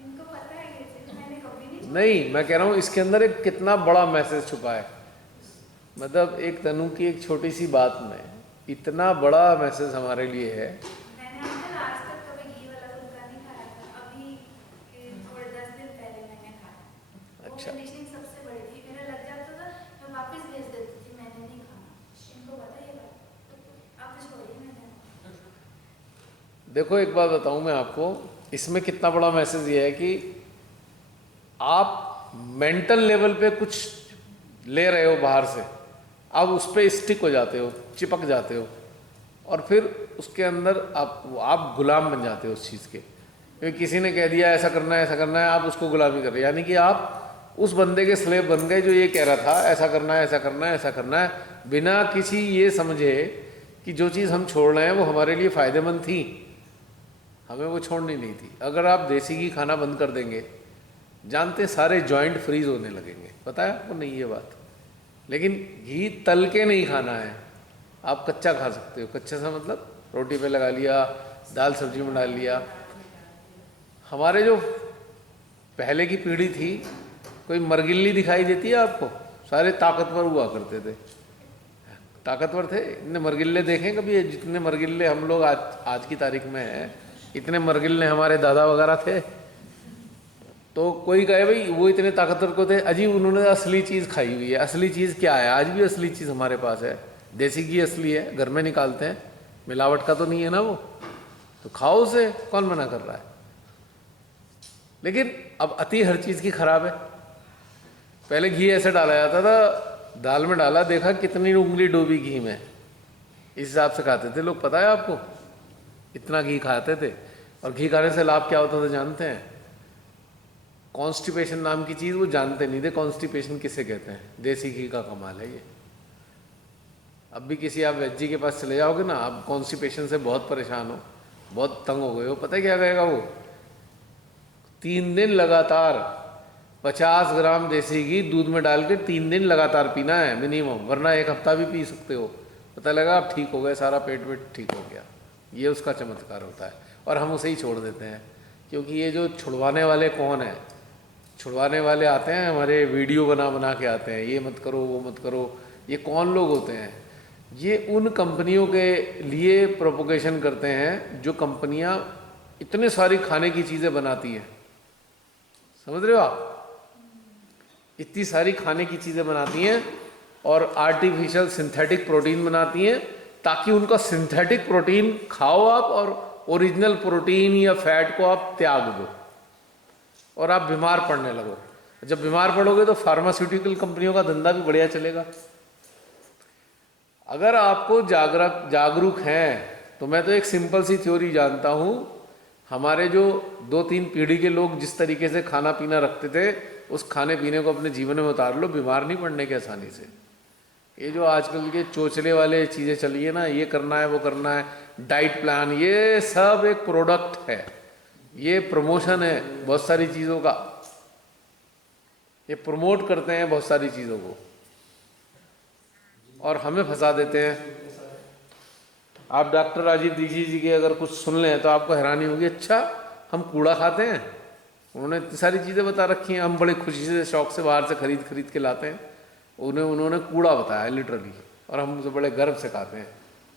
इनको पता है ये चीज़, मैंने कभी नहीं नहीं, मैं कह रहा हूँ इसके अंदर एक कितना बड़ा मैसेज छुपा है। मतलब एक तनु की एक छोटी सी बात में इतना बड़ा मैसेज हमारे लिए है। मैंने अंकल आज तक कभी घी वाला फुल्का नहीं खाया था, अभी थोड़े 10 दिन पहले मैंने खाया। वो अच्छा। कंडीशनिंग सबसे बड़ी थी, मेरा लग जाता था मैं वापस भेज देती थी, मैंने नहीं खाना। इनको पता ये बात, आप तो छोड़िए। मैंने देखो एक बात बताऊं मैं आपको, इसमें कितना बड़ा मैसेज ये है कि आप मेंटल लेवल पे कुछ ले रहे हो बाहर से, आप उस पर स्टिक हो जाते हो, चिपक जाते हो, और फिर उसके अंदर आप गुलाम बन जाते हो उस चीज़ के। क्योंकि किसी ने कह दिया ऐसा करना है, ऐसा करना है, आप उसको गुलामी कर रहे हो, यानी कि आप उस बंदे के स्लेव बन गए जो ये कह रहा था ऐसा करना है, ऐसा करना है, ऐसा करना है, बिना किसी ये समझे कि जो चीज़ हम छोड़ रहे हैं वो हमारे लिए फ़ायदेमंद थी, हमें वो छोड़नी नहीं थी। अगर आप देसी घी खाना बंद कर देंगे, जानते सारे जॉइंट फ्रीज होने लगेंगे, पता है आपको नहीं ये बात। लेकिन घी तल के नहीं खाना है, आप कच्चा खा सकते हो। कच्चा सा मतलब रोटी पे लगा लिया, दाल सब्जी में डाल लिया। हमारे जो पहले की पीढ़ी थी, कोई मरगिल्ली दिखाई देती है आपको? सारे ताकतवर हुआ करते थे, ताकतवर थे। इतने मरगिल्ले देखें कभी? जितने मरगिल्ले हम लोग आज की तारीख में हैं, इतने मरगिल्ले हमारे दादा वगैरह थे। तो कोई कहे भाई वो इतने ताकतवर को थे, अजीब उन्होंने असली चीज़ खाई हुई है। असली चीज़ क्या है? आज भी असली चीज़ हमारे पास है, देसी घी असली है, घर में निकालते हैं, मिलावट का तो नहीं है ना वो, तो खाओ उसे, कौन मना कर रहा है। लेकिन अब अति हर चीज़ की खराब है। पहले घी ऐसे डाला जाता था, दाल में डाला, देखा कितनी उंगली डूबी घी में, इस हिसाब से खाते थे लोग। पता है आपको? इतना घी खाते थे। और घी खाने से लाभ क्या होता था जानते हैं? कॉन्स्टिपेशन नाम की चीज़ वो जानते नहीं थे। कॉन्स्टिपेशन किसे कहते हैं? देसी घी का कमाल है ये। अब भी किसी आप वेजी के पास चले जाओगे ना, आप कॉन्स्टिपेशन से बहुत परेशान हो, बहुत तंग हो गए हो, पता है क्या कहेगा वो? 3 दिन लगातार 50 ग्राम देसी घी दूध में डाल के 3 दिन लगातार पीना है मिनिमम, वरना 1 हफ्ता भी पी सकते हो। पता लगा आप ठीक हो गए, सारा पेट वेट ठीक हो गया। ये उसका चमत्कार होता है। और हम उसे ही छोड़ देते हैं, क्योंकि ये जो छुड़वाने वाले कौन है? छुड़वाने वाले आते हैं हमारे, वीडियो बना बना के आते हैं, ये मत करो, वो मत करो। ये कौन लोग होते हैं? ये उन कंपनियों के लिए प्रोपोगेशन करते हैं जो कंपनियां इतने सारी खाने की चीज़ें बनाती हैं। समझ रहे हो आप? इतनी सारी खाने की चीज़ें बनाती हैं और आर्टिफिशियल सिंथेटिक प्रोटीन बनाती हैं, ताकि उनका सिंथेटिक प्रोटीन खाओ आप और ओरिजिनल प्रोटीन या फैट को आप त्याग दो और आप बीमार पड़ने लगो। जब बीमार पड़ोगे तो फार्मास्यूटिकल कंपनियों का धंधा भी बढ़िया चलेगा। अगर आपको जागरूक हैं तो मैं तो एक सिंपल सी थ्योरी जानता हूँ। हमारे जो 2-3 पीढ़ी के लोग जिस तरीके से खाना पीना रखते थे, उस खाने पीने को अपने जीवन में उतार लो, बीमार नहीं पड़ने के आसानी से। ये जो आजकल के चोचले वाले चीज़ें चली है ना, ये करना है वो करना है, डाइट प्लान, ये सब एक प्रोडक्ट है, ये प्रमोशन है बहुत सारी चीज़ों का। ये प्रमोट करते हैं बहुत सारी चीज़ों को और हमें फंसा देते हैं। आप डॉक्टर राजीव दीक्षित जी की अगर कुछ सुन लें तो आपको हैरानी होगी, अच्छा हम कूड़ा खाते हैं? उन्होंने इतनी सारी चीज़ें बता रखी हैं, हम बड़े खुशी से शौक से बाहर से खरीद के लाते हैं। उन्होंने कूड़ा बताया लिटरली, और हम उसे बड़े गर्व से खाते हैं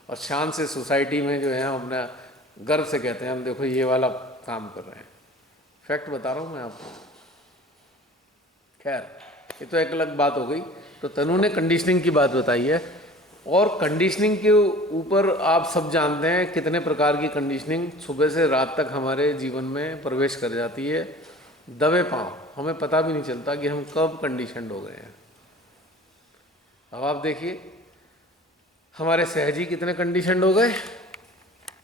और शान से सोसाइटी में जो है हम अपना गर्व से कहते हैं हम देखो ये वाला काम कर रहे हैं। फैक्ट बता रहा हूँ मैं आपको। खैर ये तो एक अलग बात हो गई। तो तनु ने कंडीशनिंग की बात बताई है, और कंडीशनिंग के ऊपर आप सब जानते हैं कितने प्रकार की कंडीशनिंग सुबह से रात तक हमारे जीवन में प्रवेश कर जाती है दबे पांव। हमें पता भी नहीं चलता कि हम कब कंडीशनड हो गए हैं। अब आप देखिए हमारे सहजी कितने कंडीशनड हो गए।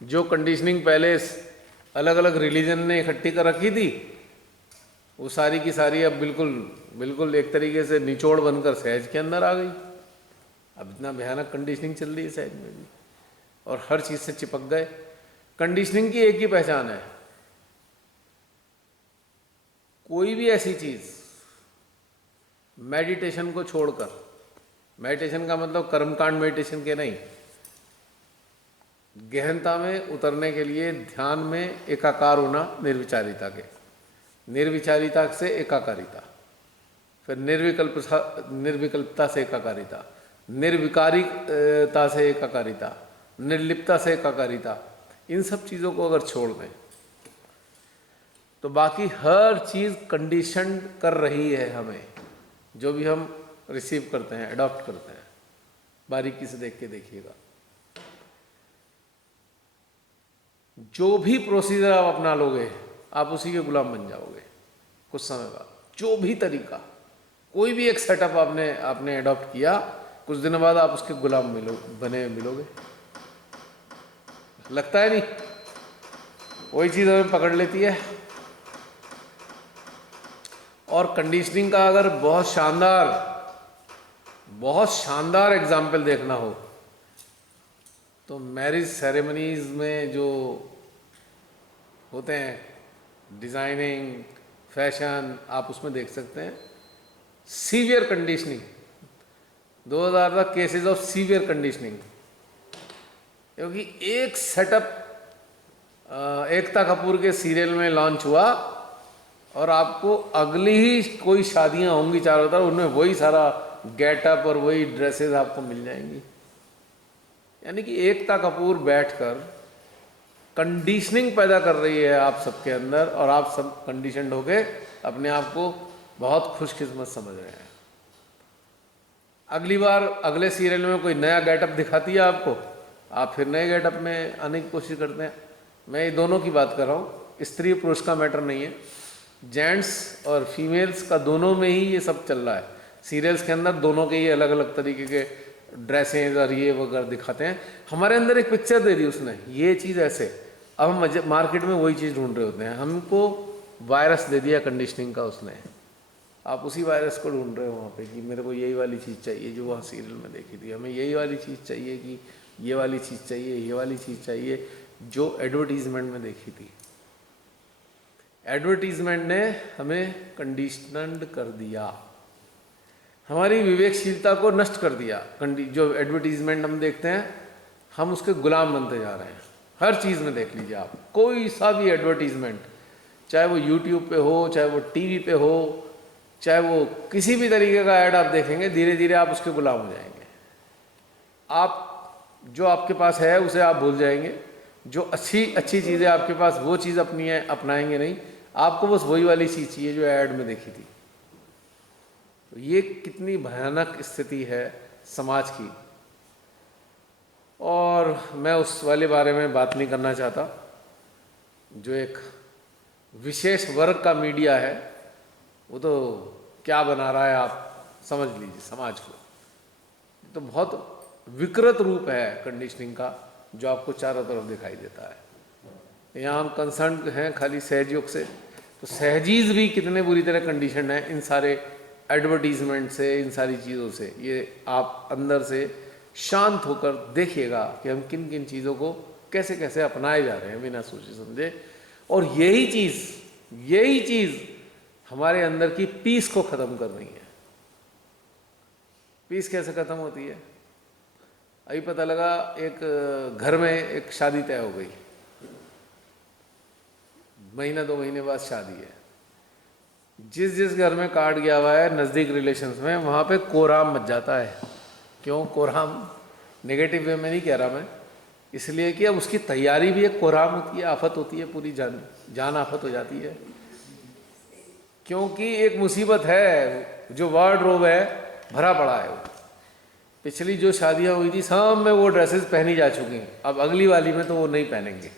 जो कंडीशनिंग पहले अलग अलग रिलीजन ने इकट्ठी कर रखी थी, वो सारी की सारी अब बिल्कुल एक तरीके से निचोड़ बनकर सहज के अंदर आ गई। अब इतना भयानक कंडीशनिंग चल रही है सहज में भी, और हर चीज़ से चिपक गए। कंडीशनिंग की एक ही पहचान है, कोई भी ऐसी चीज़ मेडिटेशन को छोड़कर, मेडिटेशन का मतलब कर्मकांड मेडिटेशन के नहीं, गहनता में उतरने के लिए ध्यान में एकाकार होना, निर्विचारिता के, निर्विचारिता से एकाकारिता, फिर निर्विकल्पता से एकाकारिता, निर्विकारिता से एकाकारिता, निर्लिप्तता से एकाकारिता। इन सब चीज़ों को अगर छोड़ दें तो बाकी हर चीज़ कंडीशन कर रही है हमें, जो भी हम रिसीव करते हैं, अडॉप्ट करते हैं। बारीकी से देख के देखिएगा, जो भी प्रोसीजर आप अपना लोगे आप उसी के गुलाम बन जाओगे कुछ समय बाद। जो भी तरीका, कोई भी एक सेटअप आपने अडॉप्ट किया, कुछ दिनों बाद आप उसके गुलाम मिलोगे। लगता है नहीं? वही चीज़ हमें पकड़ लेती है। और कंडीशनिंग का अगर बहुत शानदार एग्जाम्पल देखना हो तो मैरिज सेरेमनीज में जो होते हैं, डिज़ाइनिंग, फैशन, आप उसमें देख सकते हैं सीवियर कंडीशनिंग। 2000 तक केसेस ऑफ सीवियर कंडीशनिंग, क्योंकि एक सेटअप एकता कपूर के सीरियल में लॉन्च हुआ और आपको अगली ही कोई शादियां होंगी चारों तरफ, उनमें वही सारा गेटअप और वही ड्रेसेस आपको मिल जाएंगी। यानी कि एकता कपूर बैठकर कंडीशनिंग पैदा कर रही है आप सबके अंदर, और आप सब कंडीशनड होके अपने आप को बहुत खुशकिस्मत समझ रहे हैं। अगली बार अगले सीरियल में कोई नया गेटअप दिखाती है आपको, आप फिर नए गेटअप में आने की कोशिश करते हैं। मैं ये दोनों की बात कर रहा हूँ, स्त्री पुरुष का मैटर नहीं है, जेंट्स और फीमेल्स का दोनों में ही ये सब चल रहा है। सीरियल्स के अंदर दोनों के ही अलग अलग तरीके के ड्रेसें और ये वगैरह दिखाते हैं। हमारे अंदर एक पिक्चर दे दी उसने, ये चीज़ ऐसे, अब हम मार्केट में वही चीज़ ढूंढ रहे होते हैं। हमको वायरस दे दिया कंडीशनिंग का उसने, आप उसी वायरस को ढूंढ रहे हो वहाँ पे कि मेरे को यही वाली चीज़ चाहिए जो वहाँ सीरियल में देखी थी, हमें यही वाली चीज़ चाहिए, कि ये वाली चीज़ चाहिए, ये वाली चीज़ चाहिए जो एडवर्टीजमेंट में देखी थी। एडवर्टीजमेंट ने हमें कंडीशनड कर दिया, हमारी विवेकशीलता को नष्ट कर दिया। जो एडवर्टीजमेंट हम देखते हैं, हम उसके गुलाम बनते जा रहे हैं। हर चीज़ में देख लीजिए आप, कोई सा भी एडवर्टीजमेंट, चाहे वो यूट्यूब पे हो, चाहे वो टीवी पे हो, चाहे वो किसी भी तरीके का ऐड आप देखेंगे, धीरे धीरे आप उसके गुलाम हो जाएंगे। आप जो आपके पास है उसे आप भूल जाएंगे, जो अच्छी चीज़ें आपके पास, वो चीज़ अपनाएंगे नहीं, आपको बस वही वाली चीज़ चाहिए जो ऐड में देखी थी। तो ये कितनी भयानक स्थिति है समाज की। और मैं उस वाले बारे में बात नहीं करना चाहता, जो एक विशेष वर्ग का मीडिया है, वो तो क्या बना रहा है आप समझ लीजिए समाज को। तो बहुत विकृत रूप है कंडीशनिंग का, जो आपको चारों तरफ दिखाई देता है। यहाँ हम कंसर्न हैं खाली सहज योग से, तो सहजीज भी कितने बुरी तरह कंडीशन है इन सारे एडवर्टीजमेंट से, इन सारी चीज़ों से। ये आप अंदर से शांत होकर देखिएगा कि हम किन किन चीज़ों को कैसे कैसे अपनाए जा रहे हैं बिना सोचे समझे। और यही चीज़ हमारे अंदर की पीस को ख़त्म कर रही है। पीस कैसे ख़त्म होती है? अभी पता लगा एक घर में एक शादी तय हो गई, महीना 2 महीने बाद शादी है। जिस घर में कार्ड गया हुआ है नज़दीक रिलेशंस में, वहाँ पे कोराम मच जाता है। क्यों कोराम? नेगेटिव वे में नहीं कह रहा मैं, इसलिए कि अब उसकी तैयारी भी एक कोराम होती है, आफत होती है, पूरी जान आफत हो जाती है। क्योंकि एक मुसीबत है, जो वार्डरोब है भरा पड़ा है। पिछली जो शादियाँ हुई थी सब में वो ड्रेसेस पहनी जा चुकी हैं, अब अगली वाली में तो वो नहीं पहनेंगे।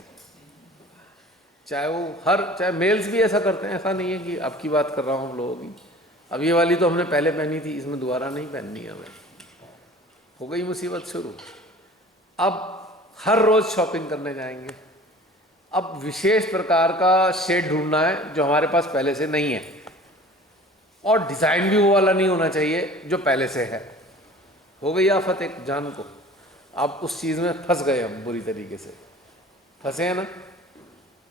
चाहे मेल्स भी ऐसा करते हैं, ऐसा नहीं है कि आपकी बात कर रहा हूँ हम लोगों की। अब ये वाली तो हमने पहले पहनी थी, इसमें दोबारा नहीं पहननी है हमें। हो गई मुसीबत शुरू। अब हर रोज़ शॉपिंग करने जाएंगे। अब विशेष प्रकार का शेड ढूंढना है जो हमारे पास पहले से नहीं है, और डिज़ाइन भी वो वाला नहीं होना चाहिए जो पहले से है। हो गई आफत एक जान को। अब उस चीज़ में फंस गए हम, बुरी तरीके से फंसे हैं ना।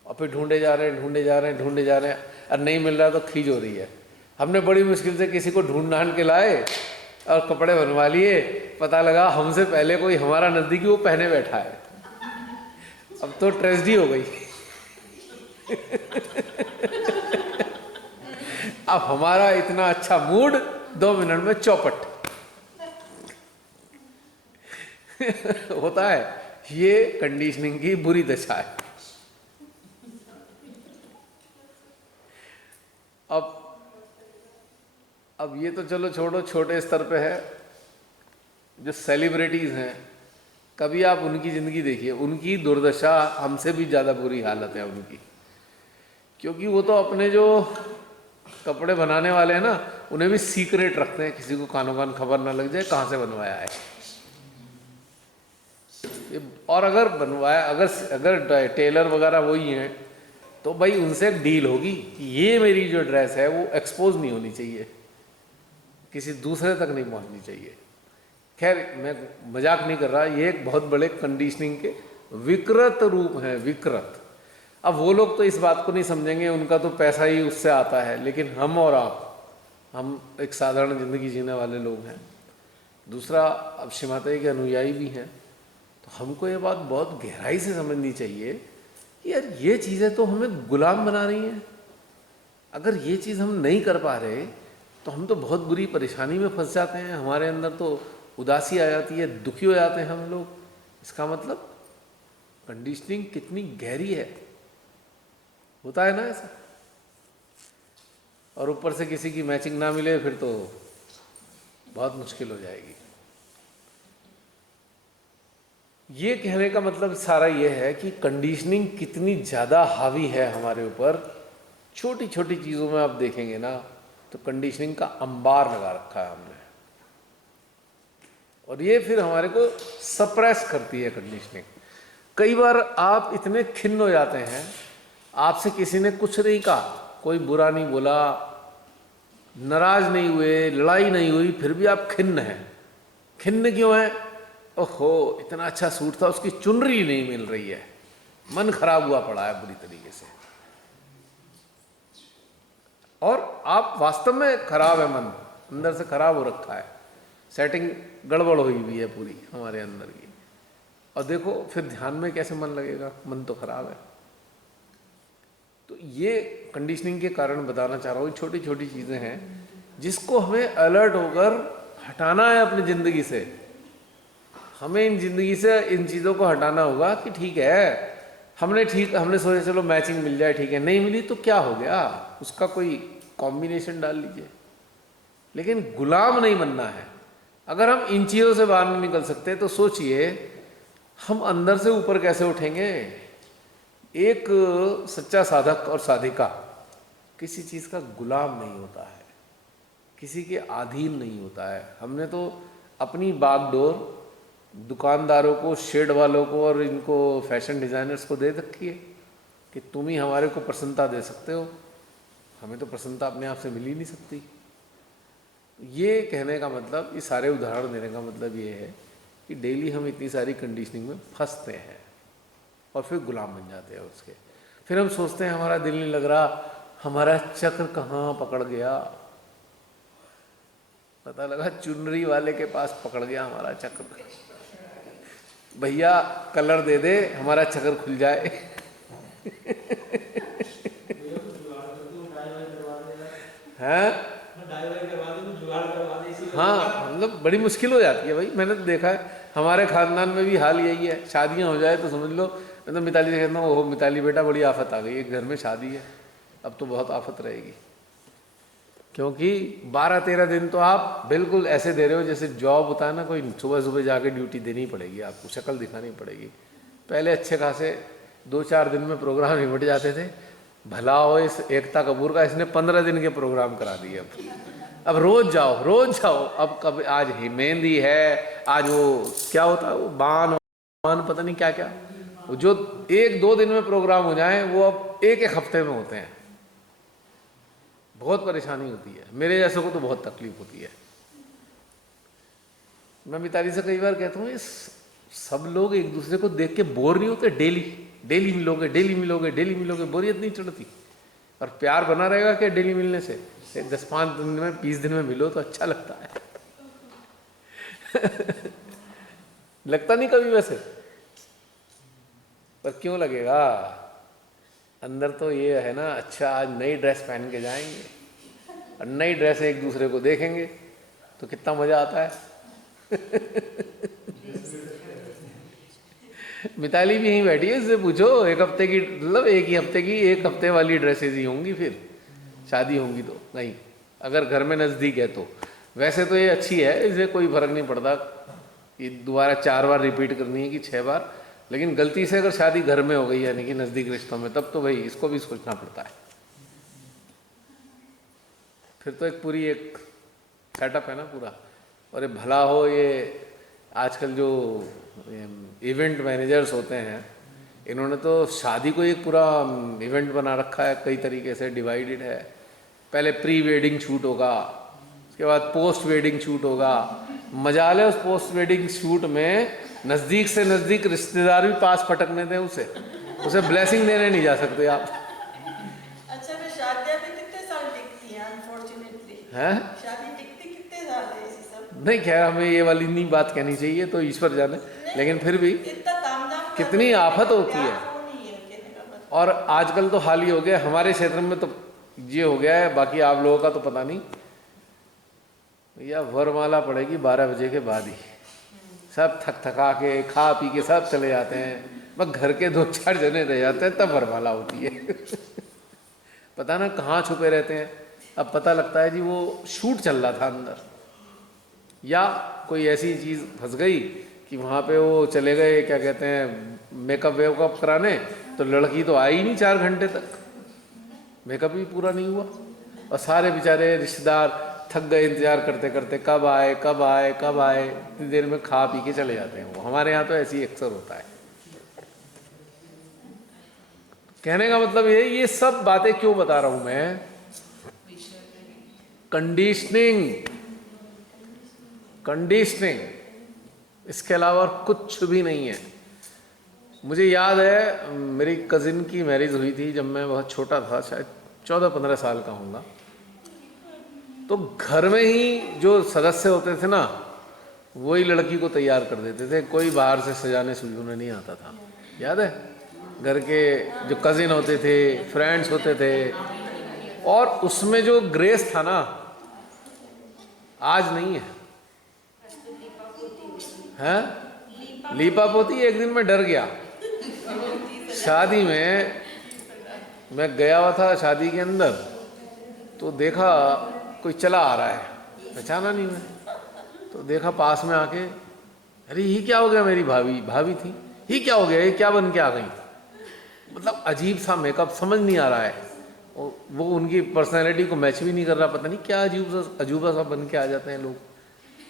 और फिर ढूंढे जा रहे हैं, और नहीं मिल रहा तो खींच हो रही है। हमने बड़ी मुश्किल से किसी को ढूंढ के लाए और कपड़े बनवा लिए, पता लगा हमसे पहले कोई हमारा नज़दीकी वो पहने बैठा है। अब तो ट्रेजेडी हो गई। अब हमारा इतना अच्छा मूड 2 मिनट में चौपट होता है। ये कंडीशनिंग की बुरी दशा है। अब ये तो चलो छोड़ो, छोटे स्तर पे है। जो सेलिब्रिटीज़ हैं, कभी आप उनकी ज़िंदगी देखिए, उनकी दुर्दशा हमसे भी ज़्यादा बुरी हालत है उनकी। क्योंकि वो तो अपने जो कपड़े बनाने वाले हैं ना, उन्हें भी सीक्रेट रखते हैं, किसी को कानों कान खबर ना लग जाए कहाँ से बनवाया है। और अगर बनवाया, अगर टेलर वगैरह वही हैं, तो भाई उनसे एक डील होगी कि ये मेरी जो ड्रेस है वो एक्सपोज नहीं होनी चाहिए, किसी दूसरे तक नहीं पहुंचनी चाहिए। खैर मैं मजाक नहीं कर रहा, ये एक बहुत बड़े कंडीशनिंग के विकृत रूप हैं, विकृत। अब वो लोग तो इस बात को नहीं समझेंगे, उनका तो पैसा ही उससे आता है, लेकिन हम और आप, हम एक साधारण जिंदगी जीने वाले लोग हैं। दूसरा, अब श्रीमाता के अनुयायी भी हैं, तो हमको ये बात बहुत गहराई से समझनी चाहिए कि यार ये चीज़ें तो हमें गुलाम बना रही हैं। अगर ये चीज़ हम नहीं कर पा रहे तो हम तो बहुत बुरी परेशानी में फंस जाते हैं, हमारे अंदर तो उदासी आ जाती है, दुखी हो जाते हैं हम लोग। इसका मतलब कंडीशनिंग कितनी गहरी है, होता है ना ऐसा। और ऊपर से किसी की मैचिंग ना मिले फिर तो बहुत मुश्किल हो जाएगी। ये कहने का मतलब सारा ये है कि कंडीशनिंग कितनी ज़्यादा हावी है हमारे ऊपर। छोटी छोटी चीज़ों में आप देखेंगे ना तो कंडीशनिंग का अंबार लगा रखा है हमने, और ये फिर हमारे को सप्रेस करती है कंडीशनिंग। कई बार आप इतने खिन्न हो जाते हैं, आपसे किसी ने कुछ नहीं कहा, कोई बुरा नहीं बोला, नाराज नहीं हुए, लड़ाई नहीं हुई, फिर भी आप खिन्न हैं। खिन्न क्यों है? ओहो इतना अच्छा सूट था, उसकी चुनरी नहीं मिल रही है, मन खराब हुआ पड़ा है बुरी तरीके से। और आप वास्तव में खराब है, मन अंदर से खराब हो रखा है, सेटिंग गड़बड़ हुई हुई है पूरी हमारे अंदर की। और देखो फिर ध्यान में कैसे मन लगेगा, मन तो खराब है। तो ये कंडीशनिंग के कारण बताना चाह रहा हूँ, छोटी छोटी चीज़ें हैं जिसको हमें अलर्ट होकर हटाना है अपनी ज़िंदगी से। हमें इन ज़िंदगी से इन चीज़ों को हटाना होगा कि ठीक है हमने सोचा चलो मैचिंग मिल जाए, ठीक है, नहीं मिली तो क्या हो गया, उसका कोई कॉम्बिनेशन डाल लीजिए, लेकिन गुलाम नहीं बनना है। अगर हम इन चीज़ों से बाहर नहीं निकल सकते तो सोचिए हम अंदर से ऊपर कैसे उठेंगे। एक सच्चा साधक और साधिका किसी चीज़ का गुलाम नहीं होता है, किसी के अधीन नहीं होता है। हमने तो अपनी बागडोर दुकानदारों को, शेड वालों को और इनको फैशन डिज़ाइनर्स को दे रखी है कि तुम ही हमारे को प्रसन्नता दे सकते हो, हमें तो प्रसन्नता अपने आप से मिल ही नहीं सकती। ये कहने का मतलब, ये सारे उदाहरण देने का मतलब ये है कि डेली हम इतनी सारी कंडीशनिंग में फंसते हैं और फिर गुलाम बन जाते हैं उसके। फिर हम सोचते हैं हमारा दिल नहीं लग रहा, हमारा चक्र कहाँ पकड़ गया, पता लगा चुनरी वाले के पास पकड़ गया हमारा चक्र। भैया कलर दे दे हमारा चक्र खुल जाए। हैं? हाँ मतलब बड़ी मुश्किल हो जाती है भाई। मैंने तो देखा है हमारे खानदान में भी हाल यही है, शादियां हो जाए तो समझ लो, मैं तो मिताली से कहता हूँ ओहो मिताली बेटा बड़ी आफत आ गई, एक घर में शादी है, अब तो बहुत आफत रहेगी। क्योंकि 12-13 दिन तो आप बिल्कुल ऐसे दे रहे हो जैसे जॉब होता है ना, कोई सुबह सुबह जाके ड्यूटी देनी पड़ेगी आपको, शक्ल दिखानी पड़ेगी। पहले अच्छे खासे 2-4 दिन में प्रोग्राम निपट जाते थे। भला हो इस एकता कपूर का, इसने 15 दिन के प्रोग्राम करा दिए। अब रोज जाओ। अब कब आज ही मेहंदी है, आज वो क्या होता है वो बान पता नहीं क्या क्या, जो 1-2 दिन में प्रोग्राम हो जाए वो अब 1-1 हफ्ते में होते हैं। बहुत परेशानी होती है, मेरे जैसे को तो बहुत तकलीफ होती है। मैं मिताली से कई बार कहता हूँ इस सब लोग एक दूसरे को देख के बोर नहीं होते? डेली मिलोगे, बोरियत नहीं चढ़ती? और प्यार बना रहेगा क्या डेली मिलने से? 10-5 दिन में 20 दिन में मिलो तो अच्छा लगता है। लगता नहीं कभी वैसे? पर क्यों लगेगा? अंदर तो ये है ना, अच्छा आज नई ड्रेस पहन के जाएंगे और नई ड्रेस एक दूसरे को देखेंगे तो कितना मजा आता है। मिताली भी यहीं बैठी है, इससे पूछो, एक हफ्ते की मतलब एक ही हफ्ते की 1 हफ्ते वाली ड्रेसेज ही होंगी, फिर शादी होंगी तो नहीं, अगर घर में नज़दीक है तो। वैसे तो ये अच्छी है, इसे कोई फर्क नहीं पड़ता कि दोबारा 4 बार रिपीट करनी है कि 6 बार, लेकिन गलती से अगर शादी घर में हो गई यानी कि नज़दीक रिश्तों में, तब तो भाई इसको भी सोचना पड़ता है। फिर तो एक पूरी एक सेटअप है ना पूरा। और ये भला हो, ये आजकल जो इवेंट मैनेजर्स होते हैं, इन्होंने तो शादी को एक पूरा इवेंट बना रखा है, कई तरीके से डिवाइडेड है। पहले प्री वेडिंग शूट होगा, उसके बाद पोस्ट वेडिंग शूट होगा। मजा ले उस पोस्ट वेडिंग शूट में नज़दीक से नज़दीक रिश्तेदार भी पास पटकने दें उसे ब्लेसिंग देने नहीं जा सकते आप। अच्छा, तो शादियाँ भी कितने साल टिकती हैं अनफॉर्चुनेटली? हैं? शादी टिकती कितने साल है इसी सब? नहीं, खैर हमें ये वाली नहीं बात कहनी चाहिए, तो ईश्वर जाने, लेकिन फिर भी इतना तामझाम कितनी आफत होती है। नहीं है कहने का मतलब। और आजकल तो हाल ही हो गया हमारे क्षेत्र में, तो ये हो गया है, बाकी आप लोगों का तो पता नहीं। भैया वरमाला पड़ेगी 12 बजे के बाद ही, सब थक थका के खा पी के सब चले जाते हैं, बस घर के 2-4 जने रह जाते हैं, तब वरमाला होती है। पता ना कहाँ छुपे रहते हैं। अब पता लगता है जी वो शूट चल रहा था अंदर, या कोई ऐसी चीज़ फंस गई कि वहाँ पे वो चले गए, क्या कहते हैं, मेकअप वेकअप कराने, तो लड़की तो आई नहीं 4 घंटे तक, मेकअप भी पूरा नहीं हुआ, और सारे बेचारे रिश्तेदार थक गए इंतजार करते करते, कब आए कब आए कब आए, इतनी देर में खा पी के चले जाते हैं वो। हमारे यहाँ तो ऐसे ही अक्सर होता है। कहने का मतलब ये सब बातें क्यों बता रहा हूं मैं? कंडीशनिंग, इसके अलावा और कुछ भी नहीं है। मुझे याद है मेरी कजिन की मैरिज हुई थी जब मैं बहुत छोटा था, शायद 14-15 साल का होऊंगा। तो घर में ही जो सदस्य होते थे ना, वही लड़की को तैयार कर देते थे, कोई बाहर से सजाने सुजूने नहीं आता था। याद है? घर के जो कजिन होते थे, फ्रेंड्स होते थे, और उसमें जो ग्रेस था ना, आज नहीं है। हैं? लीपा पोती। एक दिन मैं डर गया, शादी में मैं गया हुआ था शादी के अंदर, तो देखा कोई चला आ रहा है, पहचाना नहीं मैं, तो देखा पास में आके, अरे ये क्या हो गया, मेरी भाभी थी, ये क्या हो गया, ये क्या बन के आ गई। मतलब अजीब सा मेकअप, समझ नहीं आ रहा है, वो उनकी पर्सनैलिटी को मैच भी नहीं कर रहा, पता नहीं क्या अजूबा सा बन के आ जाते हैं लोग,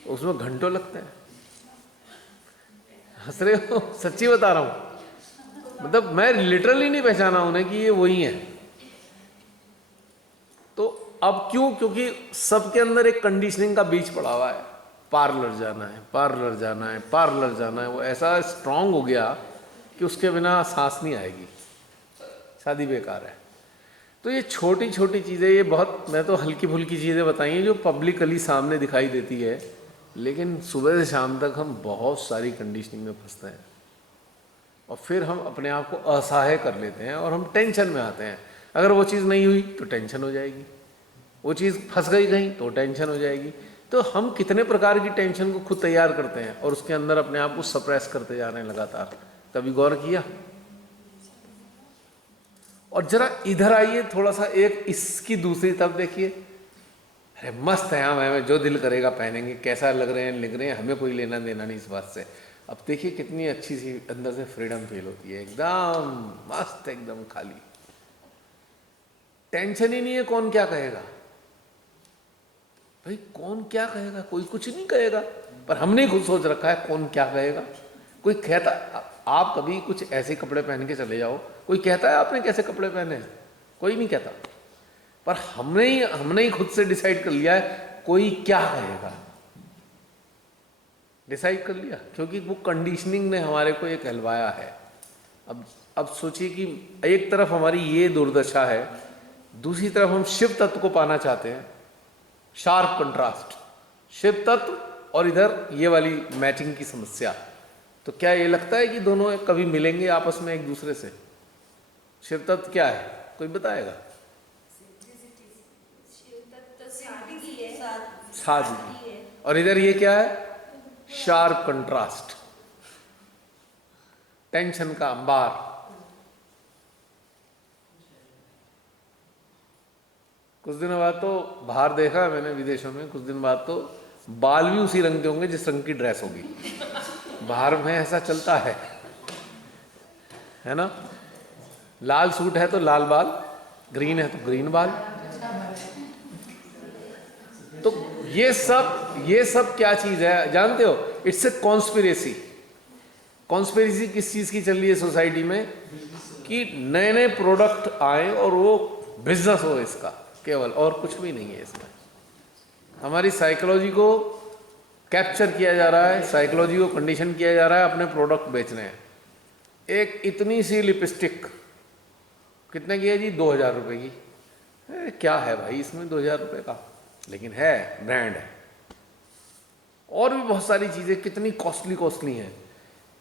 उसमें घंटों लगते हैं। हंस रहे हो? सच्ची बता रहा हूँ, मतलब मैं लिटरली नहीं पहचाना उन्हें कि ये वही है। तो अब क्यों? क्योंकि सबके अंदर एक कंडीशनिंग का बीज पड़ा हुआ है, पार्लर जाना है, पार्लर जाना है, पार्लर जाना है। वो ऐसा स्ट्रांग हो गया कि उसके बिना सांस नहीं आएगी, शादी बेकार है। तो ये छोटी छोटी चीज़ें, ये बहुत, मैं तो हल्की फुल्की चीज़ें बताई हैं जो पब्लिकली सामने दिखाई देती है, लेकिन सुबह से शाम तक हम बहुत सारी कंडीशनिंग में फंसते हैं, और फिर हम अपने आप को असहाय कर लेते हैं और हम टेंशन में आते हैं। अगर वो चीज़ नहीं हुई तो टेंशन हो जाएगी, वो चीज़ फंस गई कहीं तो टेंशन हो जाएगी। तो हम कितने प्रकार की टेंशन को खुद तैयार करते हैं और उसके अंदर अपने आप को सप्रेस करते जा रहे हैं लगातार। कभी गौर किया? और जरा इधर आइए थोड़ा सा, एक इसकी दूसरी तरफ देखिए। अरे मस्त है, हमें जो दिल करेगा पहनेंगे, कैसा लग रहे हैं लिख रहे हैं, हमें कोई लेना देना नहीं इस बात से। अब देखिए कितनी अच्छी सी अंदर से फ्रीडम फील होती है, एकदम मस्त, एकदम खाली, टेंशन ही नहीं है कौन क्या कहेगा। भाई कौन क्या कहेगा? कोई कुछ नहीं कहेगा, पर हमने खुद सोच रखा है कौन क्या कहेगा। कोई कहता, आप कभी कुछ ऐसे कपड़े पहन के चले जाओ, कोई कहता है आपने कैसे कपड़े पहने? कोई नहीं कहता, पर हमने ही खुद से डिसाइड कर लिया है कोई क्या कहेगा, डिसाइड कर लिया, क्योंकि वो कंडीशनिंग ने हमारे को ये कहलवाया है। अब सोचिए कि एक तरफ हमारी ये दुर्दशा है, दूसरी तरफ हम शिव तत्व को पाना चाहते हैं, शार्प कंट्रास्ट, शिव तत्व और इधर ये वाली मैचिंग की समस्या। तो क्या ये लगता है कि दोनों कभी मिलेंगे आपस में एक दूसरे से? शिव तत्व क्या है, कोई बताएगा? सादगी। और इधर ये क्या है? शार्प कंट्रास्ट, टेंशन का अंबार। कुछ दिनों बाद तो बाहर देखा मैंने विदेशों में, कुछ दिन बाद तो बाल भी उसी रंग के होंगे जिस रंग की ड्रेस होगी। बाहर में ऐसा चलता है ना? लाल सूट है तो लाल बाल, ग्रीन है तो ग्रीन बाल। तो ये सब क्या चीज है जानते हो? It's a conspiracy. कॉन्स्पिरेसी किस चीज की चल रही है सोसाइटी में? कि नए नए प्रोडक्ट आए और वो बिजनेस हो इसका केवल, और कुछ भी नहीं है इसमें। हमारी साइकोलॉजी को कैप्चर किया जा रहा है, साइकोलॉजी को कंडीशन किया जा रहा है, अपने प्रोडक्ट बेचने हैं। एक इतनी सी लिपस्टिक कितने की है जी? 2000 रुपये की। क्या है भाई इसमें 2000 रुपये का? लेकिन है, ब्रांड है। और भी बहुत सारी चीज़ें कितनी कॉस्टली हैं,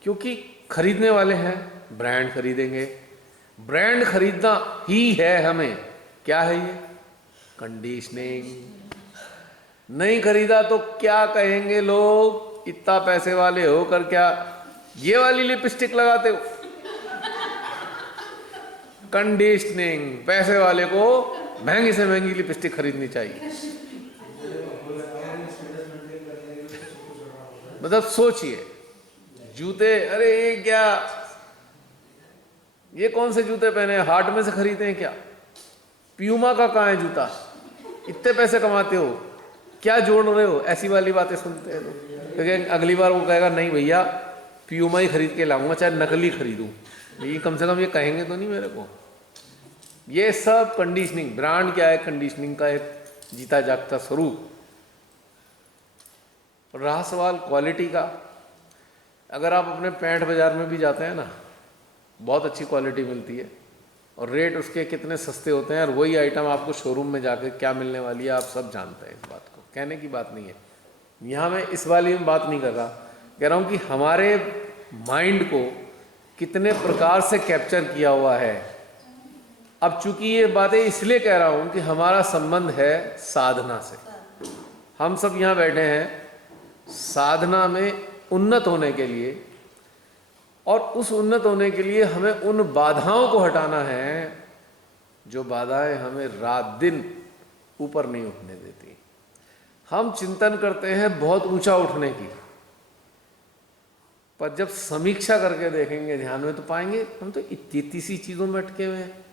क्योंकि खरीदने वाले हैं, ब्रांड खरीदेंगे। ब्रांड खरीदना ही है हमें। क्या है ये? कंडीशनिंग। नहीं खरीदा तो क्या कहेंगे लोग? इतना पैसे वाले होकर क्या ये वाली लिपस्टिक लगाते हो? कंडीशनिंग। पैसे वाले को महंगी से महंगी लिपस्टिक खरीदनी चाहिए। मतलब सोचिए, जूते, अरे ये क्या, ये कौन से जूते पहने? हाट में से खरीदे हैं क्या? प्यूमा का कहाँ है जूता? इतने पैसे कमाते हो, क्या जोड़ रहे हो? ऐसी वाली बातें सुनते हैं लोग। क्योंकि अगली बार वो कहेगा नहीं भैया प्यूमा ही खरीद के लाऊंगा, चाहे नकली खरीदूं। लेकिन कम से कम ये कहेंगे तो नहीं मेरे को। ये सब कंडीशनिंग। ब्रांड क्या है? कंडीशनिंग का एक जीता जागता स्वरूप। रहा सवाल क्वालिटी का, अगर आप अपने पैंट बाजार में भी जाते हैं ना, बहुत अच्छी क्वालिटी मिलती है और रेट उसके कितने सस्ते होते हैं, और वही आइटम आपको शोरूम में जाकर क्या मिलने वाली है आप सब जानते हैं। इस बात को कहने की बात नहीं है। यहाँ मैं इस वाली में बात नहीं कर रहा, कह रहा हूँ कि हमारे माइंड को कितने प्रकार से कैप्चर किया हुआ है। अब चूंकि ये बातें इसलिए कह रहा हूँ कि हमारा संबंध है साधना से। हम सब यहाँ बैठे हैं साधना में उन्नत होने के लिए, और उस उन्नत होने के लिए हमें उन बाधाओं को हटाना है जो बाधाएं हमें रात दिन ऊपर नहीं उठने देती। हम चिंतन करते हैं बहुत ऊंचा उठने की, पर जब समीक्षा करके देखेंगे ध्यान में तो पाएंगे हम तो इतनी सी चीज़ों में अटके हुए हैं।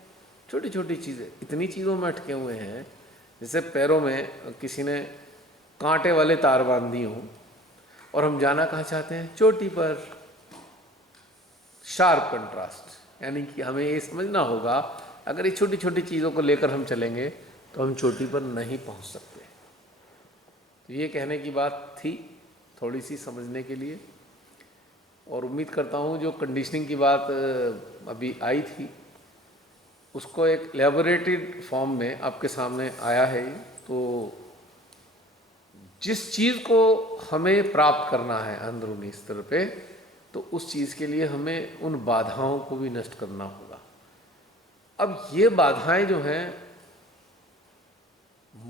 छोटी छोटी चीज़ें इतनी चीज़ों में अटके हुए हैं, जैसे पैरों में किसी ने कांटे वाले तार बांध दिए हों और हम जाना कहाँ चाहते हैं? चोटी पर। Sharp contrast. यानी कि हमें ये समझना होगा अगर ये छोटी छोटी चीज़ों को लेकर हम चलेंगे तो हम चोटी पर नहीं पहुंच सकते। तो ये कहने की बात थी, थोड़ी सी समझने के लिए। और उम्मीद करता हूँ जो कंडीशनिंग की बात अभी आई थी उसको एक एलैबोरेटेड फॉर्म में आपके सामने आया है। तो जिस चीज़ को हमें प्राप्त करना है अंदरूनी स्तर पे, तो उस चीज़ के लिए हमें उन बाधाओं को भी नष्ट करना होगा। अब ये बाधाएं जो हैं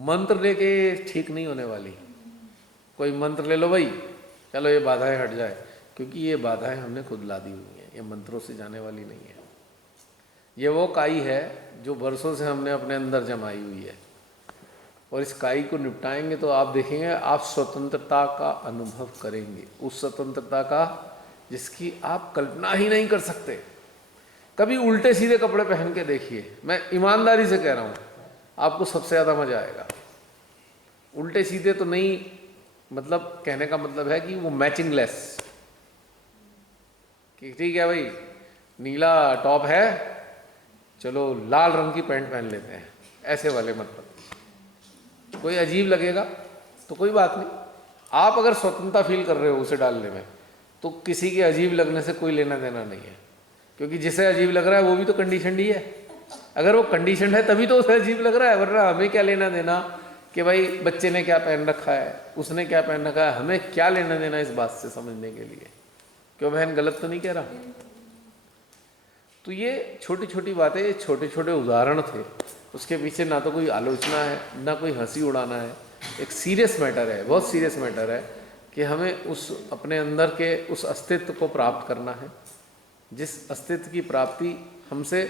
मंत्र लेके ठीक नहीं होने वाली। कोई मंत्र ले लो भाई, चलो ये बाधाएं हट जाए, क्योंकि ये बाधाएं हमने खुद ला दी हुई हैं, ये मंत्रों से जाने वाली नहीं है। ये वो काई है जो बरसों से हमने अपने अंदर जमाई हुई है, और इस काई को निपटाएंगे तो आप देखेंगे आप स्वतंत्रता का अनुभव करेंगे, उस स्वतंत्रता का जिसकी आप कल्पना ही नहीं कर सकते। कभी उल्टे सीधे कपड़े पहन के देखिए, मैं ईमानदारी से कह रहा हूँ, आपको सबसे ज़्यादा मजा आएगा। उल्टे सीधे तो नहीं, मतलब कहने का मतलब है कि वो मैचिंग लेस, कि ठीक है भाई नीला टॉप है, चलो लाल रंग की पैंट पहन लेते हैं, ऐसे वाले मतलब कोई अजीब लगेगा तो कोई बात नहीं। आप अगर स्वतंत्रता फील कर रहे हो उसे डालने में, तो किसी के अजीब लगने से कोई लेना देना नहीं है, क्योंकि जिसे अजीब लग रहा है वो भी तो कंडीशन ही है। अगर वो कंडीशन है तभी तो उसे अजीब लग रहा है, वरना हमें क्या लेना देना कि भाई बच्चे ने क्या पहन रखा है, उसने क्या पहन रखा है, हमें क्या लेना देना इस बात से समझने के लिए। क्यों बहन, गलत तो नहीं कह रहा? तो ये छोटी छोटी बातें, छोटे छोटे उदाहरण थे, उसके पीछे ना तो कोई आलोचना है ना कोई हंसी उड़ाना है। एक सीरियस मैटर है, बहुत सीरियस मैटर है कि हमें उस अपने अंदर के उस अस्तित्व को प्राप्त करना है, जिस अस्तित्व की प्राप्ति हमसे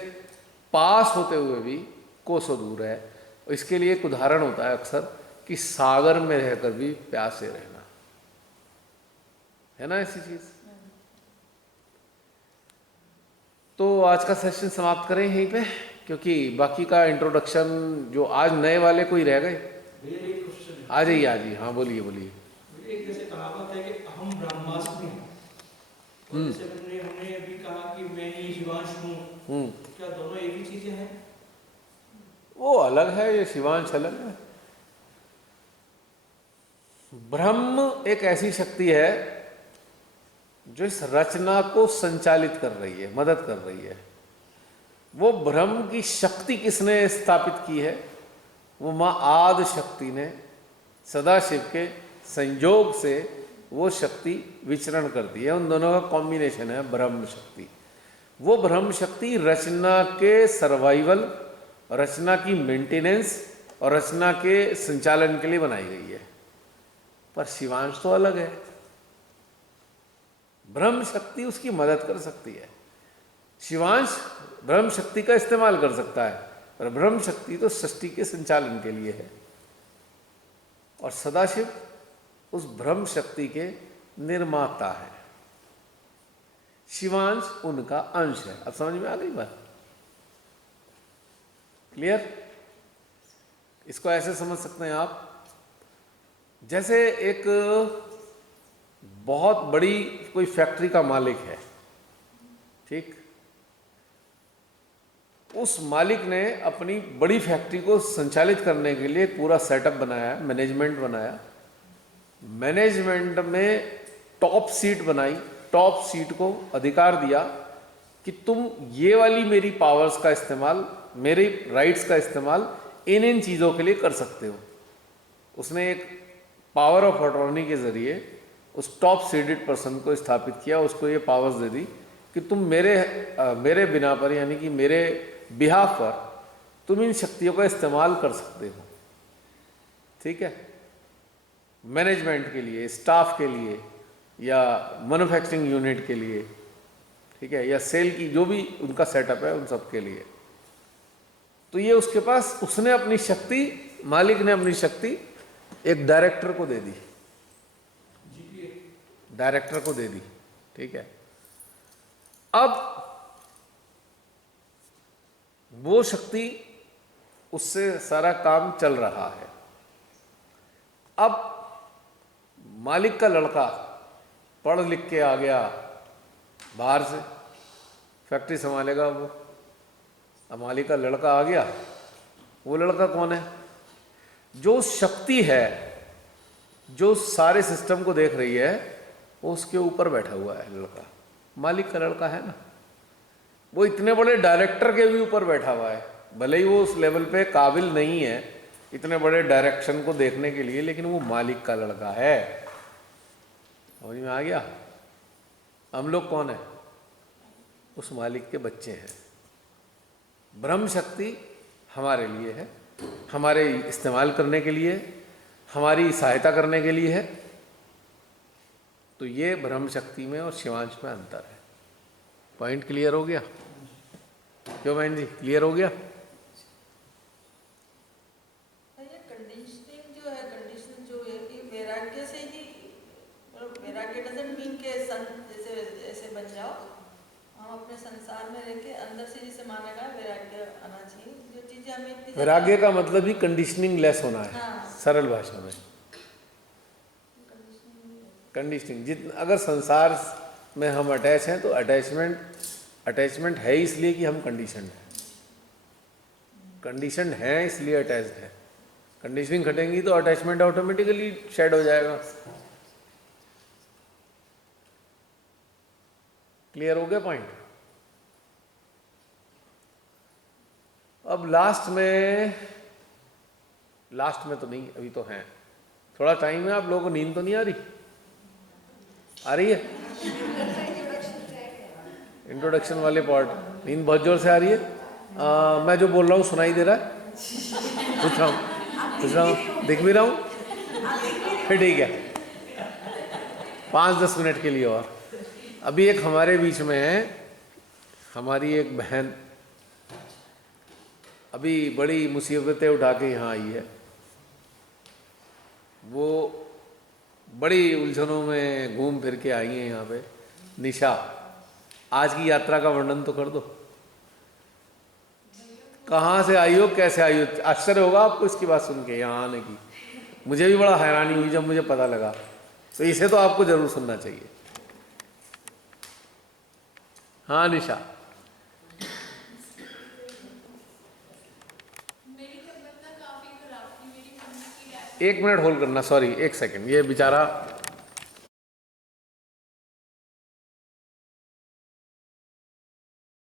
पास होते हुए भी कोसों दूर है। इसके लिए एक उदाहरण होता है अक्सर कि सागर में रहकर भी प्यासे रहना, है ना ऐसी चीज। तो आज का सेशन समाप्त करें यहीं पे, क्योंकि बाकी का इंट्रोडक्शन जो आज नए वाले कोई रह गए। आ जाइए आ जाइए, हाँ बोलिए बोलिए। एक जैसे कहावत है कि अहम ब्रह्मास्मि, और जैसे हमने अभी कहा कि मैं ही शिवांश हूँ, क्या दोनों एक ही चीजें हैं? वो अलग है, ये शिवांश अलग है। ब्रह्म एक ऐसी शक्ति है जो इस रचना को संचालित कर रही है, मदद कर रही है। वो ब्रह्म की शक्ति किसने स्थापित की है? वो माँ आदि शक्ति ने सदाशिव के संयोग से वो शक्ति विचरण करती है। उन दोनों का कॉम्बिनेशन है ब्रह्म शक्ति। वो ब्रह्म शक्ति रचना के सर्वाइवल, रचना की मेंटेनेंस और रचना के संचालन के लिए बनाई गई है। पर शिवांश तो अलग है। ब्रह्म शक्ति उसकी मदद कर सकती है, शिवांश ब्रह्म शक्ति का इस्तेमाल कर सकता है, पर ब्रह्म शक्ति तो सृष्टि के संचालन के लिए है। और सदाशिव उस ब्रह्म शक्ति के निर्माता है, शिवांश उनका अंश है। अब समझ में आ गई बात? क्लियर? इसको ऐसे समझ सकते हैं आप, जैसे एक बहुत बड़ी कोई फैक्ट्री का मालिक है, ठीक? उस मालिक ने अपनी बड़ी फैक्ट्री को संचालित करने के लिए पूरा सेटअप बनाया, मैनेजमेंट बनाया। मैनेजमेंट में टॉप सीट बनाई, टॉप सीट को अधिकार दिया कि तुम ये वाली मेरी पावर्स का इस्तेमाल, मेरी राइट्स का इस्तेमाल इन चीज़ों के लिए कर सकते हो। उसने एक पावर ऑफ अटॉर्नी के ज़रिए उस टॉप सीडेड पर्सन को स्थापित किया, उसको ये पावर्स दे दी कि तुम मेरे बिना पर, यानी कि मेरे बिहाफ पर तुम इन शक्तियों का इस्तेमाल कर सकते हो। ठीक है? मैनेजमेंट के लिए, स्टाफ के लिए, या मैन्युफैक्चरिंग यूनिट के लिए, ठीक है, या सेल की जो भी उनका सेटअप है उन सब के लिए। तो ये उसके पास, उसने अपनी शक्ति, मालिक ने अपनी शक्ति एक डायरेक्टर को दे दी, डायरेक्टर को दे दी। ठीक है? अब वो शक्ति, उससे सारा काम चल रहा है। अब मालिक का लड़का पढ़ लिख के आ गया बाहर से, फैक्ट्री संभालेगा वो। अब मालिक का लड़का आ गया, वो लड़का कौन है? जो शक्ति है, जो सारे सिस्टम को देख रही है, वो उसके ऊपर बैठा हुआ है लड़का, मालिक का लड़का है ना। वो इतने बड़े डायरेक्टर के भी ऊपर बैठा हुआ है, भले ही वो उस लेवल पे काबिल नहीं है इतने बड़े डायरेक्शन को देखने के लिए, लेकिन वो मालिक का लड़का है। समझ में आ गया? हम लोग कौन है? उस मालिक के बच्चे हैं। ब्रह्म शक्ति हमारे लिए है, हमारे इस्तेमाल करने के लिए, हमारी सहायता करने के लिए है। तो ये ब्रह्म शक्ति में और शिवांश में अंतर है। पॉइंट क्लियर हो गया? क्यों बहन जी, क्लियर हो गया? ये कंडीशनिंग जो है, कंडीशन जो है कि वैराग्य से ही, मतलब वैराग्य डजंट मीन के जैसे ऐसे बन जाओ। हम अपने संसार में रह के अंदर से जिसे माना गया वैराग्य आना चाहिए। जो चीजें हमें इतनी, वैराग्य का मतलब ही कंडीशनिंग लेस होना है। हाँ। सरल भाषा में कंडीशनिंग, अगर संसार में हम अटैच हैं तो अटैचमेंट है इसलिए कि हम कंडीशनड हैं, कंडीशनड हैं इसलिए अटैच्ड है। कंडीशनिंग घटेंगी तो अटैचमेंट ऑटोमेटिकली शेड हो जाएगा। क्लियर हो गया पॉइंट? अब लास्ट में तो नहीं, अभी तो हैं, थोड़ा टाइम है। आप लोगों को नींद तो नहीं आ रही? आ रही है? इंट्रोडक्शन वाले पार्ट नींद बहुत जोर से आ रही है। मैं जो बोल रहा हूँ सुनाई दे रहा है? पूछ रहा हूँ, दिख भी रहा हूँ? फिर ठीक है, 5-10 मिनट के लिए और। अभी एक हमारे बीच में है, हमारी एक बहन अभी बड़ी मुसीबतें उठा के यहाँ आई है। वो बड़ी उलझनों में घूम फिर के आई हैं यहाँ पे। निशा, आज की यात्रा का वर्णन तो कर दो। कहाँ से आई हो, कैसे आई हो? आश्चर्य होगा आपको इसकी बात सुन के यहाँ आने की। मुझे भी बड़ा हैरानी हुई जब मुझे पता लगा। तो इसे तो आपको जरूर सुनना चाहिए। हाँ निशा, मेरी तबीयत ना काफ़ी खराब थी, मेरी मम्मी की डेथ। एक मिनट होल्ड करना, सॉरी एक सेकंड, ये बेचारा